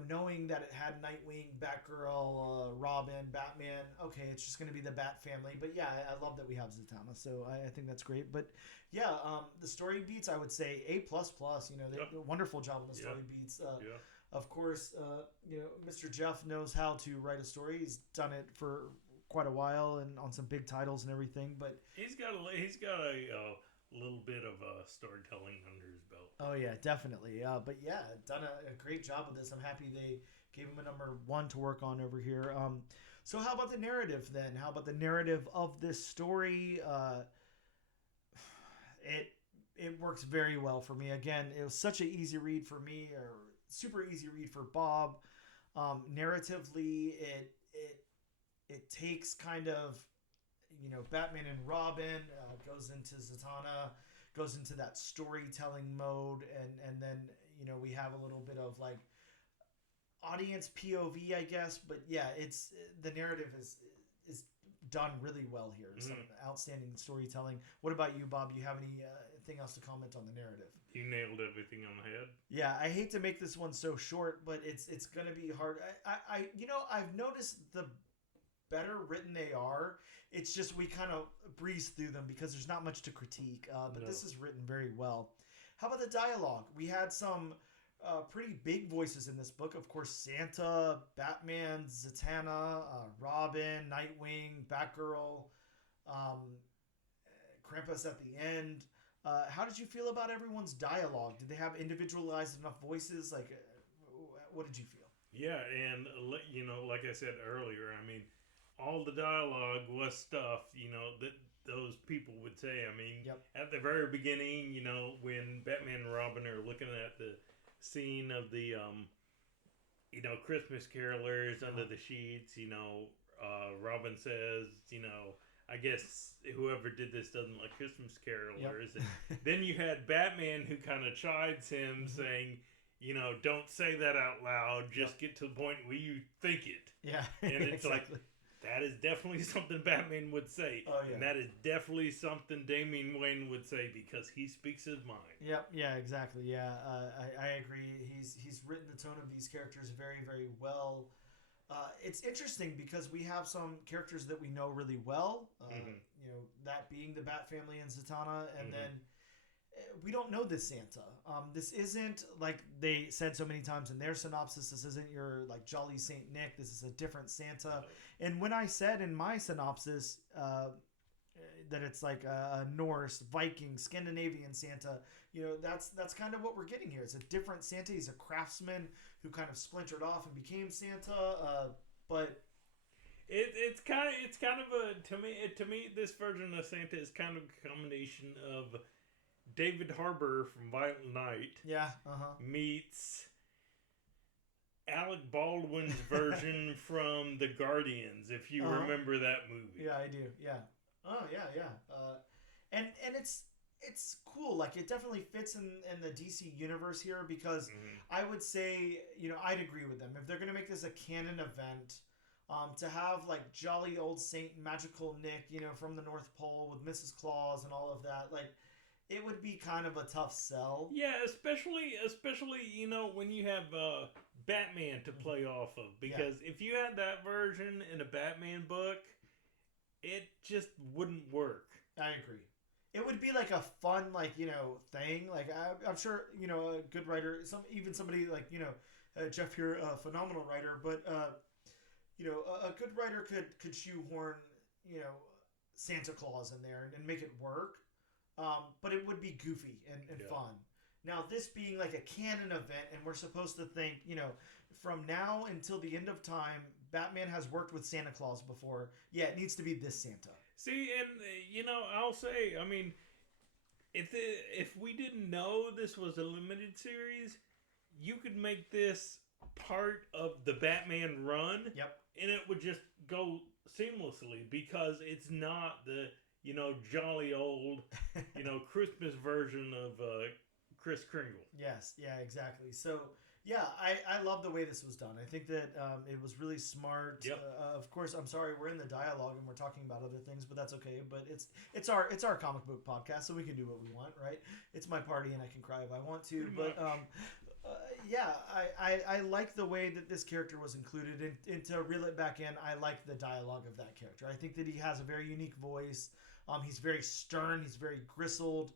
knowing that it had Nightwing, Batgirl, Robin, Batman, okay, it's just going to be the Bat family, but yeah, I love that we have Zatanna, so I think that's great. But yeah, the story beats, I would say A++, they did a wonderful job on the story beats. Of course, Mr. Jeff knows how to write a story. He's done it for quite a while and on some big titles and everything, but he's got a little bit of storytelling under his belt. Oh yeah, definitely. But yeah, done a great job with this. I'm happy they gave him a number 1 to work on over here. So how about the narrative then? How about the narrative of this story? It works very well for me. Again, it was such an easy read for me, or super easy read for Bob. Narratively, it takes kind of, Batman and Robin, goes into Zatanna, goes into that storytelling mode, and then we have a little bit of like audience POV, I guess. But yeah, it's the narrative is done really well here. Some outstanding storytelling. What about you, Bob? Do you have anything else to comment on the narrative? You nailed everything on the head. Yeah, I hate to make this one so short, but it's gonna be hard. I've noticed the better written they are, it's just we kind of breeze through them because there's not much to critique. But this is written very well. How about the dialogue? We had some pretty big voices in this book. Of course, Santa, Batman, Zatanna, Robin, Nightwing, Batgirl, Krampus at the end. How did you feel about everyone's dialogue? Did they have individualized enough voices? Like, what did you feel? Yeah, and like I said earlier, I mean, all the dialogue was stuff, that those people would say. I mean, at the very beginning, when Batman and Robin are looking at the scene of the, Christmas carolers under the sheets, Robin says, I guess whoever did this doesn't like Christmas carolers. And then you had Batman who kind of chides him saying, don't say that out loud. Just get to the point where you think it. Yeah. And it's exactly. Like, that is definitely something Batman would say. Oh, yeah. And that is definitely something Damian Wayne would say because he speaks his mind. Yep. Yeah, exactly. Yeah, I agree. He's written the tone of these characters very, very well. It's interesting because we have some characters that we know really well, that being the Batfamily and Zatanna, and then we don't know this Santa. This isn't, like they said so many times in their synopsis, this isn't your like jolly Saint Nick. This is a different Santa. And when I said in my synopsis, that it's like a Norse, Viking, Scandinavian Santa. You know, that's kind of what we're getting here. It's a different Santa. He's a craftsman who kind of splintered off and became Santa. But it's kind of a to me this version of Santa is kind of a combination of David Harbour from Violent Night, meets Alec Baldwin's version from The Guardians, if you remember that movie. Yeah, I do. Yeah. Oh, yeah. And it's cool. Like, it definitely fits in the DC universe here because I would say, you know, I'd agree with them. If they're going to make this a canon event, to have, like, jolly old Saint Magical Nick, you know, from the North Pole with Mrs. Claus and all of that, like, it would be kind of a tough sell. Yeah, especially you know, when you have Batman to play off of. Because if you had that version in a Batman book, it just wouldn't work. I agree. It would be like a fun, like, you know, thing. Like, I'm sure, you know, a good writer, even somebody like, you know, Jeff here, a phenomenal writer, but, you know, a good writer could shoehorn, you know, Santa Claus in there and make it work. But it would be goofy and fun. Now, this being like a canon event, and we're supposed to think, you know, from now until the end of time, Batman has worked with Santa Claus before. Yeah, it needs to be this Santa. See, and, you know, I'll say, I mean, if we didn't know this was a limited series, you could make this part of the Batman run. Yep. And it would just go seamlessly because it's not the... you know, jolly old, you know, Christmas version of Kris Kringle. Yes, yeah, exactly. So, yeah, I love the way this was done. I think that it was really smart. Yep. Of course, I'm sorry, we're in the dialogue and we're talking about other things, but that's okay. But it's our comic book podcast, so we can do what we want, right? It's my party and I can cry if I want to. Pretty but yeah, I like the way that this character was included. And to reel it back in, I like the dialogue of that character. I think that he has a very unique voice. He's very stern. He's very gristled.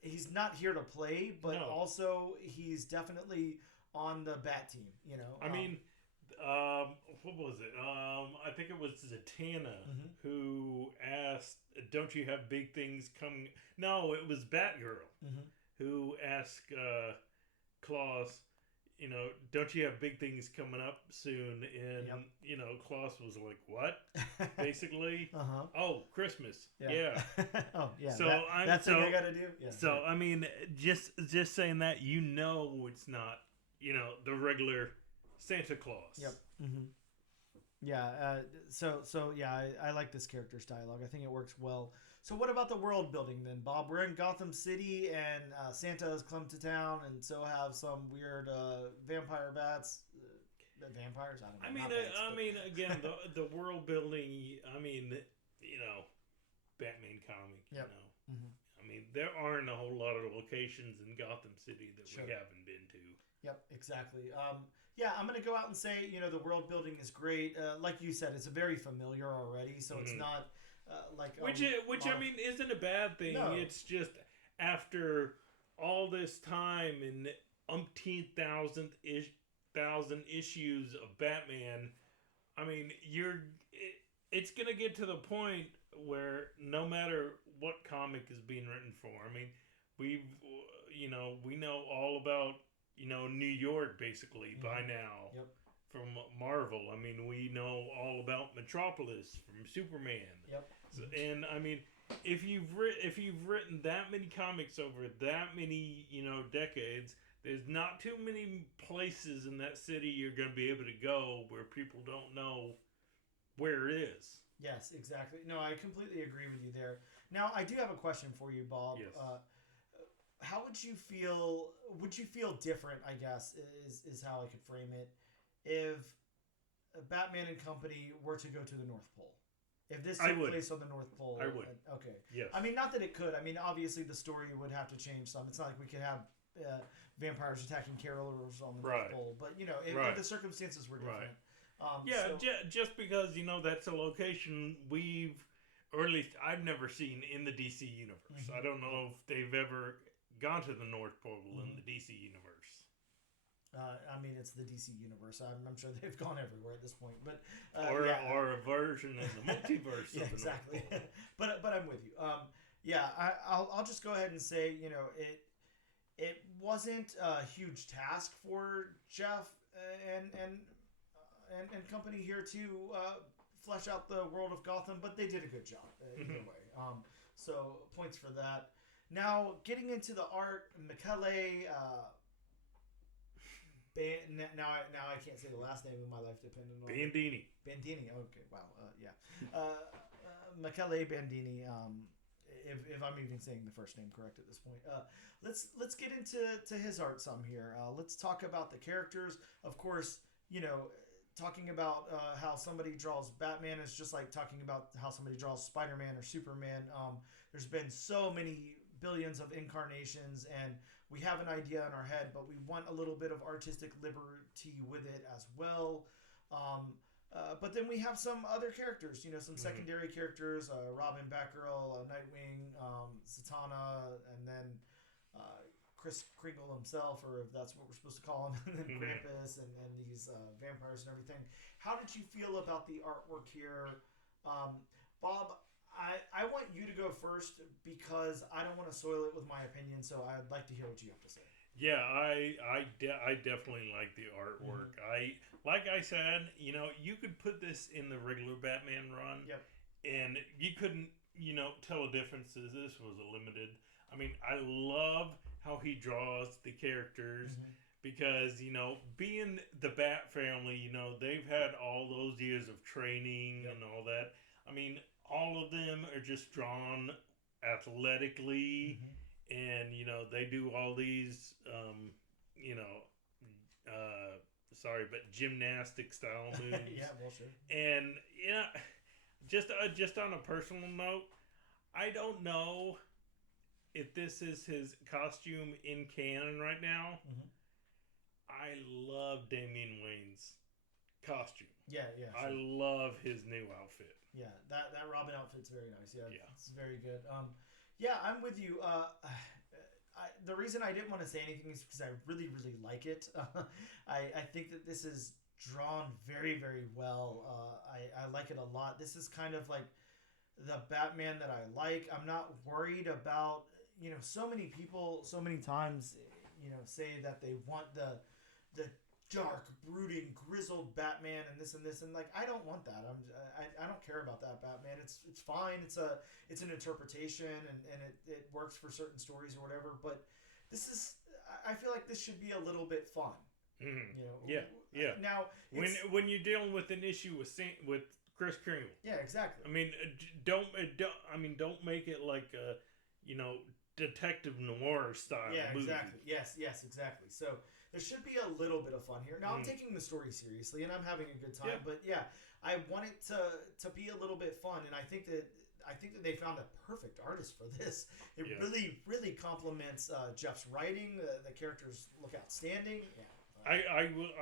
He's not here to play, but also he's definitely on the Bat team. You know. I mean, what was it? I think it was Zatanna who asked, "Don't you have big things coming?" No, it was Batgirl who asked Claus, you know, "Don't you have big things coming up soon?" And, you know, Claus was like, "What?" Basically. Oh, Christmas. Yeah. Oh, yeah. So that's what I got to do. Yeah. So, I mean, just saying that, you know, it's not, you know, the regular Santa Claus. Yep. Yeah. So yeah, I like this character's dialogue. I think it works well. So what about the world building then, Bob? We're in Gotham City, and Santa has come to town, and so have some weird vampire bats. Vampires? I don't know. I mean, again, the world building. I mean, you know, Batman comic. You know, I mean, there aren't a whole lot of locations in Gotham City that we haven't been to. Yep, exactly. Yeah, I'm gonna go out and say, you know, the world building is great. Like you said, it's very familiar already, so it's not. Which I mean isn't a bad thing. No. It's just after all this time and umpteen thousand issues of Batman, I mean it's gonna get to the point where no matter what comic is being written for, I mean we know all about, you know, New York basically by now. Yep. From Marvel. I mean, we know all about Metropolis from Superman. Yep. So, and I mean, if you've written that many comics over that many, you know, decades, there's not too many places in that city you're going to be able to go where people don't know where it is. Yes, exactly. No, I completely agree with you there. Now, I do have a question for you, Bob. Yes. How would you feel? Would you feel different? I guess is how I could frame it. If Batman and company were to go to the North Pole, if this took place on the North Pole, I would. Okay. Yes. I mean, not that it could. I mean, obviously the story would have to change some. It's not like we could have vampires attacking carolers on the North Pole, but you know, if the circumstances were different. Just because, you know, that's a location or at least I've never seen in the DC universe. I don't know if they've ever gone to the North Pole in the DC universe. I mean, it's the DC universe. I'm sure they've gone everywhere at this point, but or a version in the multiverse. Yeah, exactly. but I'm with you. Yeah, I'll just go ahead and say, it wasn't a huge task for Jeff and company here to flesh out the world of Gotham, but they did a good job either way. So points for that. Now getting into the art, Michele. Now I can't say the last name of my life depending on Bandini. Bandini. Okay, wow. Yeah. Michele Bandini. If I'm even saying the first name correct at this point. Let's get into his art some here. Let's talk about the characters. Of course, talking about how somebody draws Batman is just like talking about how somebody draws Spider-Man or Superman. There's been so many billions of incarnations, and we have an idea in our head, but we want a little bit of artistic liberty with it as well. But then we have some other characters, some secondary characters, Robin, Batgirl, Nightwing, Zatanna, and then Chris Kringle himself, or if that's what we're supposed to call him, and then Krampus, and these vampires and everything. How did you feel about the artwork here? Bob, I want you to go first because I don't want to soil it with my opinion, so I'd like to hear what you have to say. Yeah, I definitely like the artwork. Like I said, you could put this in the regular Batman run, and you couldn't, tell a difference as this was a limited. I mean, I love how he draws the characters because, being the Bat family, they've had all those years of training and all that. I mean, all of them are just drawn athletically, and they do all these gymnastic style moves. Yeah, well, sure. And just on a personal note, I don't know if this is his costume in canon right now. I love Damian Wayne's costume. Yeah. Sure. I love his new outfit. Yeah, that Robin outfit's very nice. Yeah, it's very good. Yeah, I'm with you. The reason I didn't want to say anything is because I really, really like it. I think that this is drawn very, very well. I like it a lot. This is kind of like the Batman that I like. I'm not worried about, so many people, so many times, say that they want the dark, brooding, grizzled Batman and this, and like I don't want that. I don't care about that Batman. It's fine. It's an interpretation and it works for certain stories or whatever. But I feel like this should be a little bit fun. Yeah. Now when you're dealing with an issue with Chris Kringle. Yeah, exactly. I mean, don't make it like a detective noir style. Yeah, movie. exactly. Yes, exactly. So there should be a little bit of fun here. Now I'm taking the story seriously and I'm having a good time. But yeah, I want it to be a little bit fun, and I think that they found a perfect artist for this. It really, really complements Jeff's writing. The characters look outstanding. Yeah. I will.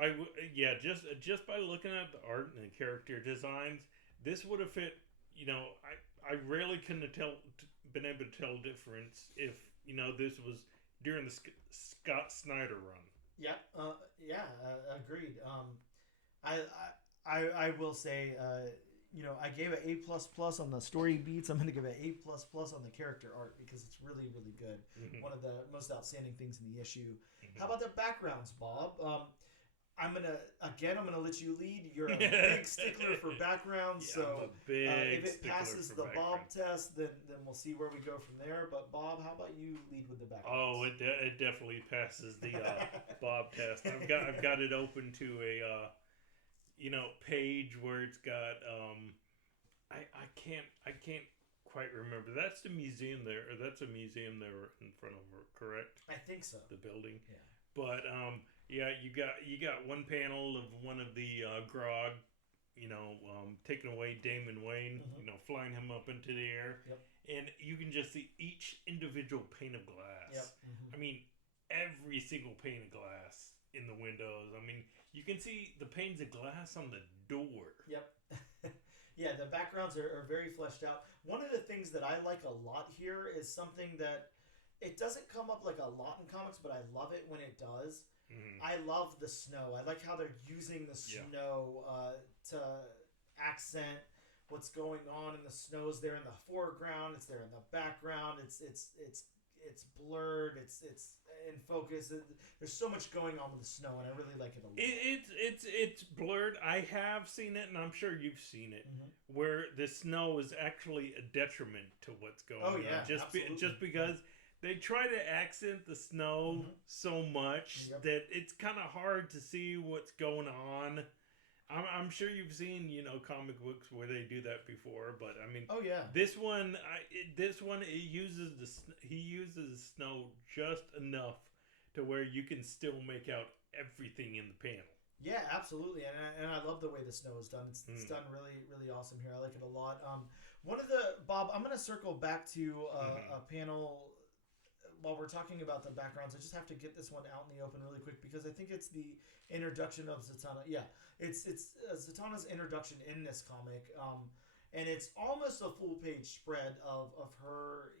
Yeah, just by looking at the art and the character designs, this would have fit. I rarely couldn't have been able to tell a difference if this was during the Scott Snyder run. Yeah, agreed. I will say, I gave it A++ on the story beats. I'm going to give it A++ on the character art because it's really, really good. One of the most outstanding things in the issue. How about the backgrounds, Bob? I'm gonna let you lead. You're a big stickler for backgrounds, so if it passes the Bob test, then we'll see where we go from there. But Bob, how about you lead with the backgrounds? Oh, it definitely passes the Bob test. I've got it open to a page where it's got I can't quite remember. That's the museum there, or that's a museum there in front of her, correct? I think so. The building. Yeah. But you got one panel of one of the Grog, taking away Damian Wayne, flying him up into the air, and you can just see each individual pane of glass. I mean, every single pane of glass in the windows. I mean, you can see the panes of glass on the door. Yeah, the backgrounds are very fleshed out. One of the things that I like a lot here is something that it doesn't come up like a lot in comics, but I love it when it does. I love the snow. I like how they're using the snow to accent what's going on in the snow is there in the foreground. It's there in the background. It's blurred. It's in focus. There's so much going on with the snow, and I really like it a lot. It's blurred. I have seen it, and I'm sure you've seen it, where the snow is actually a detriment to what's going on. Just because they try to accent the snow so much that it's kind of hard to see what's going on. I'm sure you've seen, comic books where they do that before, but I mean, this one he uses the snow just enough to where you can still make out everything in the panel. Yeah, absolutely, and I love the way the snow is done. It's done really, really awesome here. I like it a lot. Bob, I'm gonna circle back to a panel. While we're talking about the backgrounds, I just have to get this one out in the open really quick because I think it's the introduction of Zatanna. Yeah, it's Zatanna's introduction in this comic, and it's almost a full page spread of her,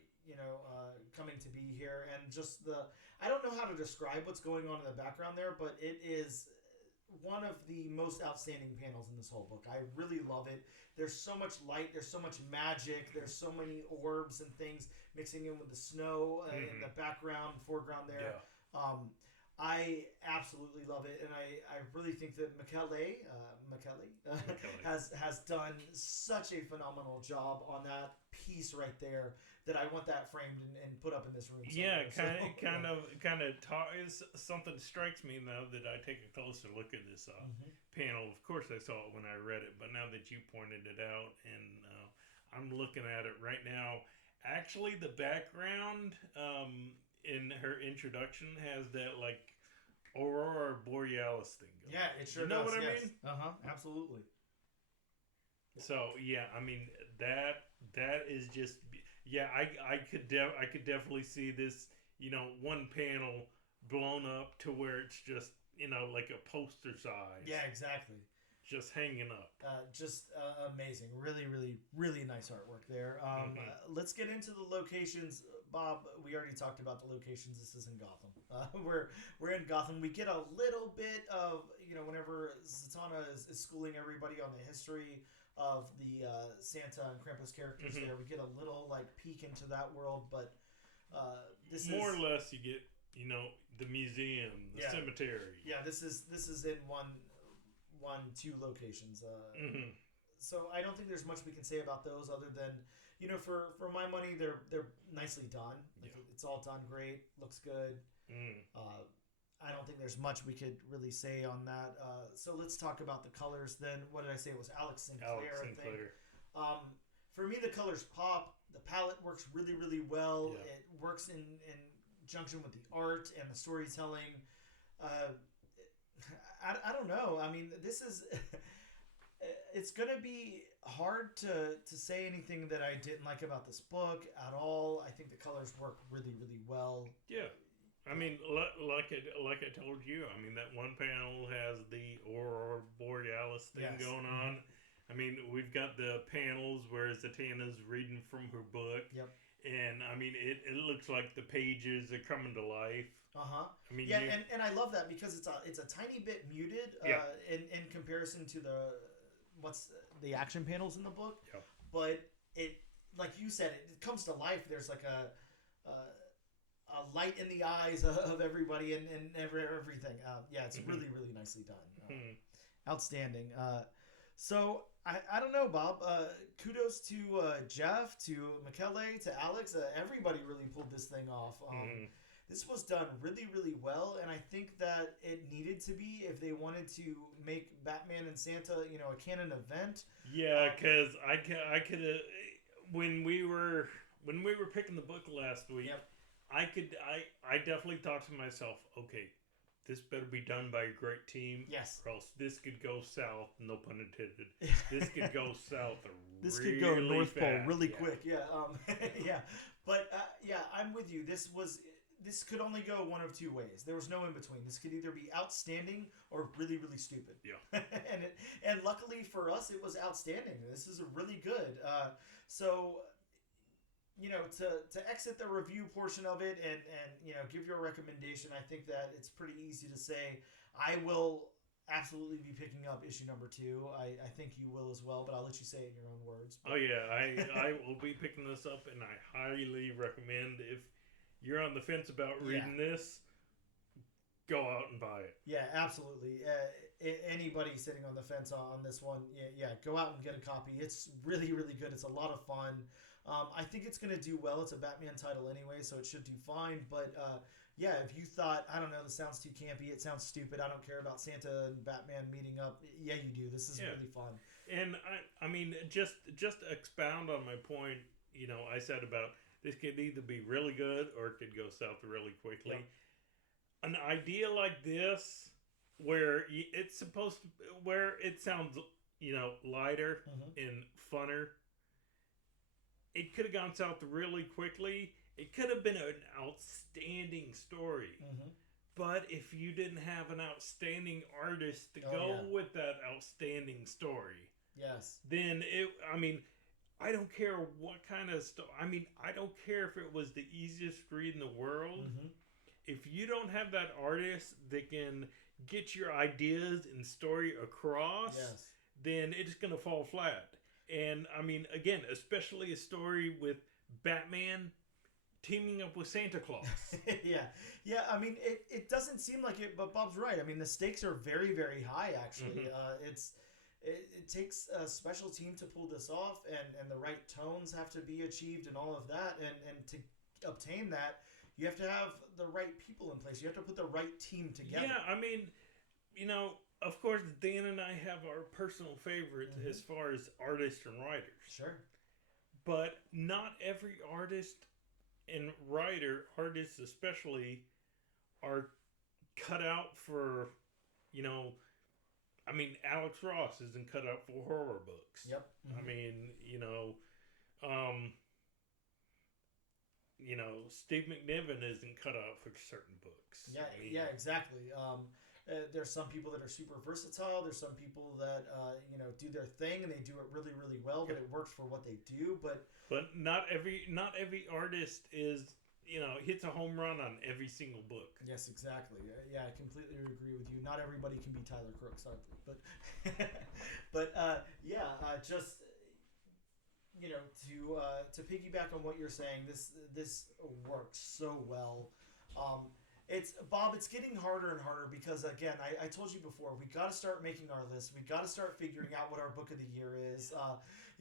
coming to be here, and just I don't know how to describe what's going on in the background there, but it is one of the most outstanding panels in this whole book. I really love it. There's so much light. There's so much magic. There's so many orbs and things mixing in with the snow in the background, foreground there. Yeah. I absolutely love it, and I really think that Michele has done such a phenomenal job on that piece right there that I want that framed and put up in this room. Yeah, kind of something strikes me now that I take a closer look at this panel. Of course, I saw it when I read it, but now that you pointed it out, and I'm looking at it right now. Actually, the background in her introduction has that like Aurora Borealis thing going. Yeah, it sure does. You know what I mean? Absolutely. So yeah, I mean that is just I could definitely see this one panel blown up to where it's just like a poster size. Yeah, exactly. Just hanging up. Just amazing. Really, really, really nice artwork there. Let's get into the locations. Bob, we already talked about the locations. This is in Gotham. We're in Gotham. We get a little bit of, whenever Zatanna is schooling everybody on the history of the Santa and Krampus characters there, we get a little peek into that world, but this is... More or less you get, the museum, the cemetery. Yeah, this is in two locations. So I don't think there's much we can say about those other than, for my money, they're nicely done. It's all done great, looks good. I don't think there's much we could really say on that. So let's talk about the colors then. What did I say? It was Alex Sinclair, I think. For me, the colors pop. The palette works really, really well. Yeah. It works in junction with the art and the storytelling. I don't know. I mean, this is... it's going to be hard to say anything that I didn't like about this book at all. I think the colors work really, really well. Yeah. I mean, like I told you, I mean, that one panel has the Aurora Borealis thing going on. I mean, we've got the panels where Zatanna's reading from her book. Yep. And, I mean, it looks like the pages are coming to life. Uh-huh. I mean, and I love that because it's a tiny bit muted in comparison to the action panels in the book. Yep. But it, like you said, it comes to life. There's like a light in the eyes of everybody and everything. It's really, really nicely done. Outstanding. So I don't know, Bob. Kudos to Jeff, to Michele, to Alex. Everybody really pulled this thing off. This was done really, really well, and I think that it needed to be if they wanted to make Batman and Santa, a canon event. Yeah, because I could when we were picking the book last week. Yep. I definitely thought to myself, okay, this better be done by a great team. Yes. Or else this could go south, no pun intended. This could go south this really could go North Pole fast. Really quick. Yeah. Yeah. But, I'm with you. This could only go one of two ways. There was no in between. This could either be outstanding or really, really stupid. Yeah. and luckily for us, it was outstanding. This is really good. So... to exit the review portion of it and give your recommendation, I think that it's pretty easy to say I will absolutely be picking up issue number 2. I think you will as well, but I'll let you say it in your own words. Oh yeah, I will be picking this up, and I highly recommend, if you're on the fence about reading this, go out and buy it. Yeah, absolutely. Anybody sitting on the fence on this one, go out and get a copy. It's really, really good. It's a lot of fun. I think it's going to do well. It's a Batman title anyway, so it should do fine. But if you thought, I don't know, this sounds too campy, it sounds stupid, I don't care about Santa and Batman meeting up, yeah, you do. This is really fun. And I mean, just to expound on my point, I said about this could either be really good or it could go south really quickly. Yep. An idea like this, where it's supposed to, where it sounds, lighter and funner, it could have gone south really quickly. It could have been an outstanding story. But if you didn't have an outstanding artist to go with that outstanding story, then I don't care what kind of story. I don't care if it was the easiest read in the world. If you don't have that artist that can get your ideas and story across, then it's going to fall flat. And again, especially a story with Batman teaming up with Santa Claus. It doesn't seem like it, but Bob's right. The stakes are very, very high, actually. It takes a special team to pull this off, and the right tones have to be achieved and all of that. And to obtain that, you have to have the right people in place. You have to put the right team together. Yeah, of course, Dan and I have our personal favorites as far as artists and writers. Sure. But not every artist and writer, artists especially, are cut out for, Alex Ross isn't cut out for horror books. Yep. Steve McNiven isn't cut out for certain books. Yeah, exactly. There's some people that are super versatile. There's some people that do their thing and they do it really, really well, but it works for what they do. But not every artist is hits a home run on every single book. Yes, exactly. Yeah, I completely agree with you. Not everybody can be Tyler Crooks, but just to piggyback on what you're saying, this works so well. It's getting harder and harder because, again, I told you before, we got to start making our list. We got to start figuring out what our book of the year is,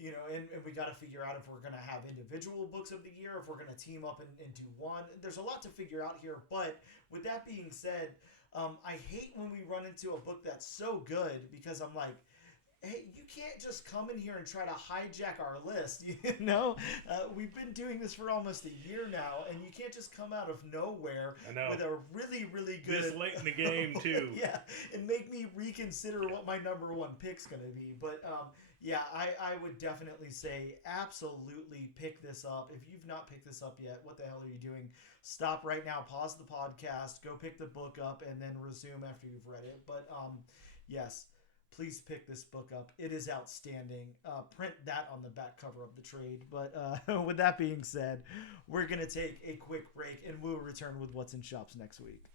and we got to figure out if we're going to have individual books of the year, if we're going to team up and do one. There's a lot to figure out here, but with that being said, I hate when we run into a book that's so good because I'm like, hey, you can't just come in here and try to hijack our list, We've been doing this for almost a year now, and you can't just come out of nowhere with a really, really good... This late in the game, too. And make me reconsider what my number one pick's going to be. But, I would definitely say absolutely pick this up. If you've not picked this up yet, what the hell are you doing? Stop right now, pause the podcast, go pick the book up, and then resume after you've read it. But, yes... Please pick this book up. It is outstanding. Print that on the back cover of the trade. But with that being said, we're going to take a quick break and we'll return with what's in shops next week.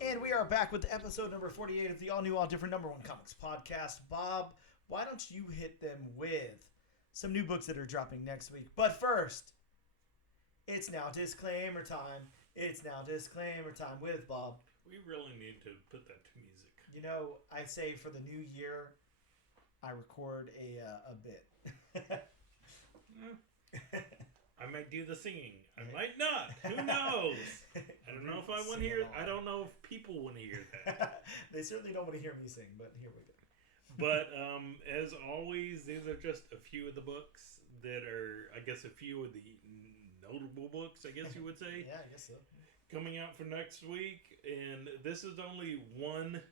And we are back with episode number 48 of the all-new, all-different number one comics podcast. Bob, why don't you hit them with some new books that are dropping next week? But first, it's now disclaimer time. It's now disclaimer time with Bob. We really need to put that to music. I say for the new year, I record a bit. I might do the singing. I might not. Who knows? I don't know if I want to hear. I don't know if people want to hear that. They certainly don't want to hear me sing, but here we go. But as always, these are just a few of the books that are, I guess, a few of the notable books, I guess you would say. Yeah, I guess so. Coming out for next week. And this is only one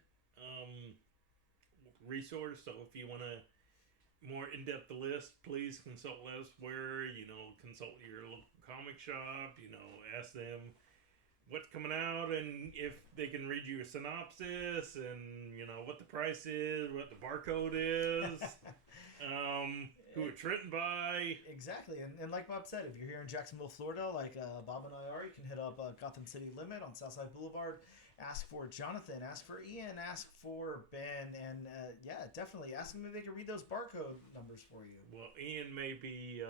resource. So if you want a more in-depth list, please consult elsewhere. Consult your local comic shop. Ask them what's coming out, and if they can read you a synopsis, and what the price is, what the barcode is, who it's written by. Exactly, and like Bob said, if you're here in Jacksonville, Florida, like Bob and I are, you can hit up Gotham City Limit on Southside Boulevard. Ask for Jonathan, ask for Ian, ask for Ben, and definitely ask them if they can read those barcode numbers for you. Well, Ian may be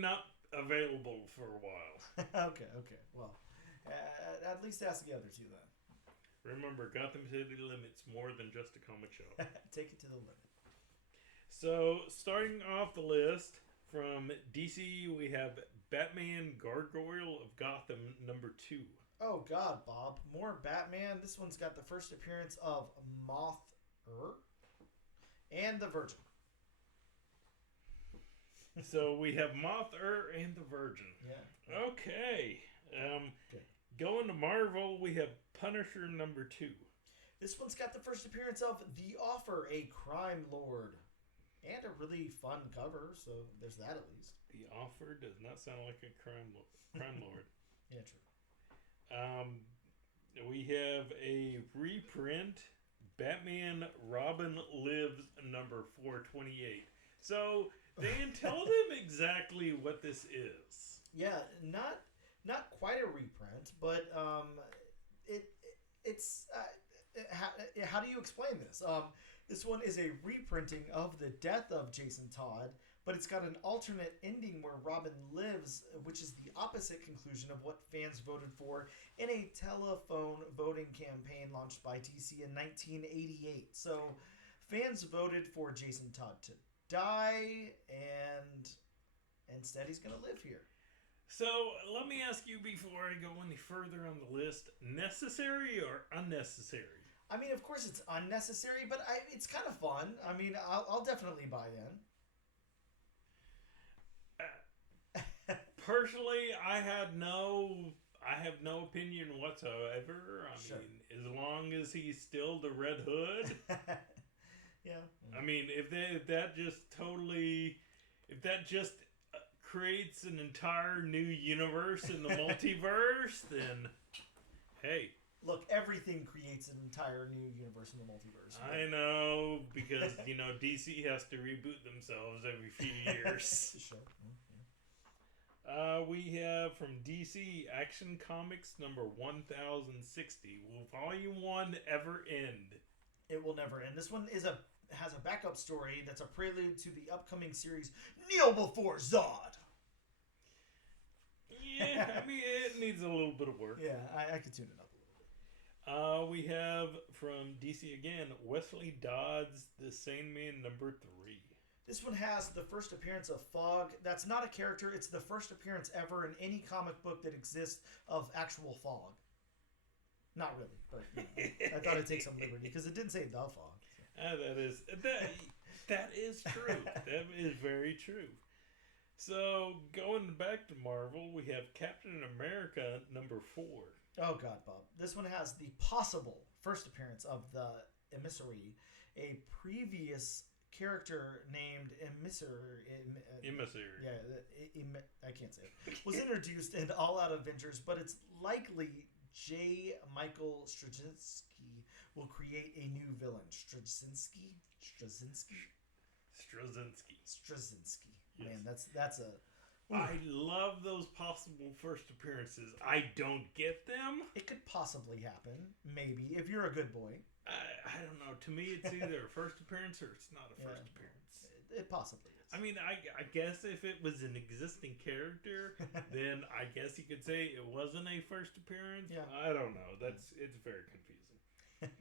not available for a while. Okay. Well, at least ask the other two then. Remember, Gotham City Limit's more than just a comic show. Take it to the limit. So, starting off the list, from DC, we have Batman Gargoyle of Gotham #2. Oh, God, Bob. More Batman. This one's got the first appearance of Moth-Er and the Virgin. So, we have Moth-Er and the Virgin. Yeah. Okay. Going to Marvel, we have Punisher #2. This one's got the first appearance of The Offer, a crime lord. And a really fun cover, so there's that at least. The Offer does not sound like a crime lord. Yeah, true. We have a reprint, Batman Robin Lives #428. So, Dan, tell them exactly what this is. Yeah, not quite a reprint, but it's how do you explain this? This one is a reprinting of the death of Jason Todd, but it's got an alternate ending where Robin lives, which is the opposite conclusion of what fans voted for in a telephone voting campaign launched by DC in 1988. So fans voted for Jason Todd to die, and instead he's going to live here. So let me ask you before I go any further on the list, necessary or unnecessary? I mean, of course it's unnecessary, but it's kind of fun. I mean, I'll definitely buy in. Personally, I have no opinion whatsoever. I Sure. mean, as long as he's still the Red Hood. Yeah. I mean, if that just creates an entire new universe in the multiverse, then hey. Look, everything creates an entire new universe in the multiverse. I know, because, DC has to reboot themselves every few years. Sure. We have from DC Action Comics #1060. Will Volume 1 ever end? It will never end. This one has a backup story that's a prelude to the upcoming series Kneel Before Zod. Yeah, I mean, it needs a little bit of work. Yeah, I could tune it up. We have from DC again, Wesley Dodds, The Sandman #3. This one has the first appearance of Fog. That's not a character. It's the first appearance ever in any comic book that exists of actual Fog. Not really, but I thought I'd take some liberty because it didn't say the Fog. That is true. That is very true. So going back to Marvel, we have Captain America #4. Oh, God, Bob. This one has the possible first appearance of the Emissary, a previous character named Emissary. Yeah, I can't say it. Was introduced in All Out Avengers, but it's likely J. Michael Straczynski will create a new villain. Straczynski. Yes. Man, that's a... I love those possible first appearances. I don't get them. It could possibly happen, maybe, if you're a good boy. I don't know. To me, it's either a first appearance or it's not a first appearance. It possibly is. I mean, I guess if it was an existing character, then I guess you could say it wasn't a first appearance. Yeah. I don't know. It's very confusing.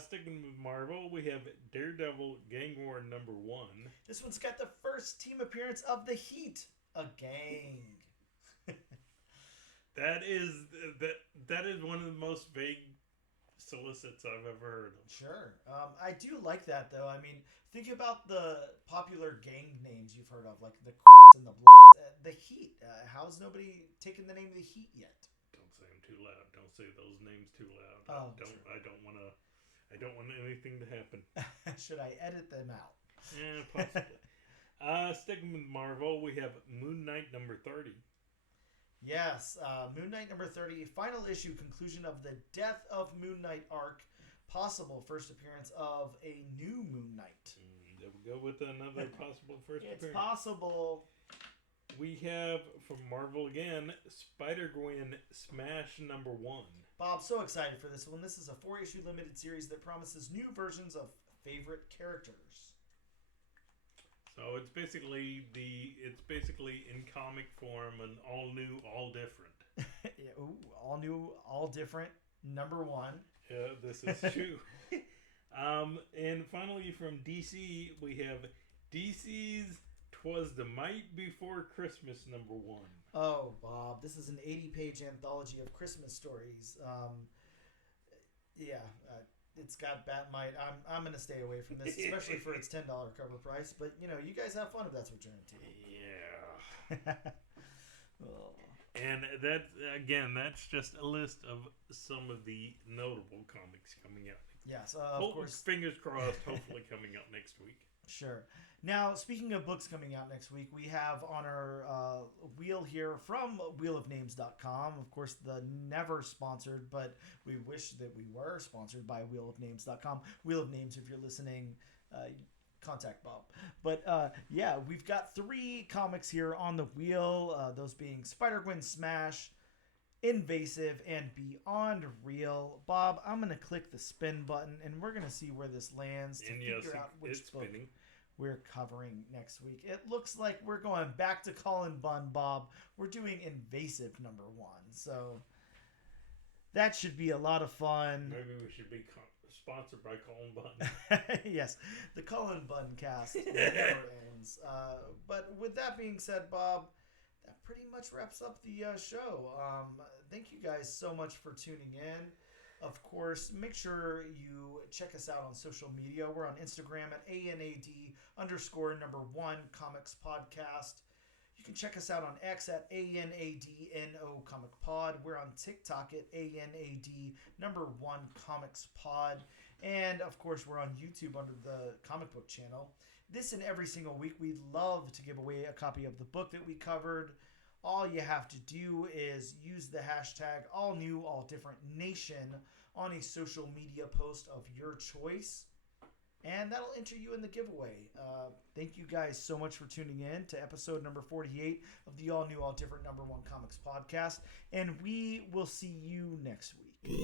Sticking with Marvel, we have Daredevil Gang War #1. This one's got the first team appearance of the Heat. A gang. That is one of the most vague solicits I've ever heard of. Sure. I do like that, though. I mean, think about the popular gang names you've heard of, like the and the Heat. How's nobody taken the name of the Heat yet? Don't say them too loud. Don't say those names too loud. Oh, I don't want anything to happen. Should I edit them out? Yeah, possibly. Sticking with Marvel, we have Moon Knight #30. Yes, Moon Knight number 30, final issue, conclusion of the Death of Moon Knight arc, possible first appearance of a new Moon Knight. There we go with another possible first It's appearance. possible. We have, from Marvel again, Spider-Gwen Smash number 1. Bob, so excited for this one. This is a 4-issue limited series that promises new versions of favorite characters. So it's basically in comic form and all new, all different. Yeah, ooh, all new, all different, number 1. Yeah, this is true. And finally from DC, we have DC's 'Twas the Night Before Christmas number 1. Oh, Bob, this is an 80-page anthology of Christmas stories. It's got Batmite. I'm gonna stay away from this, especially for its $10 cover price. But you guys have fun if that's what you're into. Yeah. Oh. And that's just a list of some of the notable comics coming out. Yes, of course. Fingers crossed, hopefully coming out next week. Sure. Now, speaking of books coming out next week, we have on our wheel here from wheelofnames.com. Of course, the never sponsored, but we wish that we were sponsored by wheelofnames.com. Wheel of Names, if you're listening, contact Bob. But we've got 3 comics here on the wheel, those being Spider-Gwen Smash, Invasive, and Beyond Real. Bob, I'm going to click the spin button, and we're going to see where this lands to figure out which book we're covering next week. It looks like we're going back to Colin Bunn, Bob. We're doing Invasive number 1, so that should be a lot of fun. Maybe we should be sponsored by Colin Bunn. Yes, the Colin Bunn cast never ends. But with that being said, Bob, that pretty much wraps up the show. Thank you guys so much for tuning in. Of course, make sure you check us out on social media. We're on Instagram at ANAD_1 Comics Podcast. You can check us out on X at ANADNO Comic Pod. We're on TikTok at ANAD1 Comics Pod. And of course, we're on YouTube under the Comic Book channel. This and every single week, we'd love to give away a copy of the book that we covered. All you have to do is use the hashtag AllNewAllDifferentNation on a social media post of your choice, and that'll enter you in the giveaway. Thank you guys so much for tuning in to episode number 48 of the All New, All Different number 1 Comics Podcast, and we will see you next week.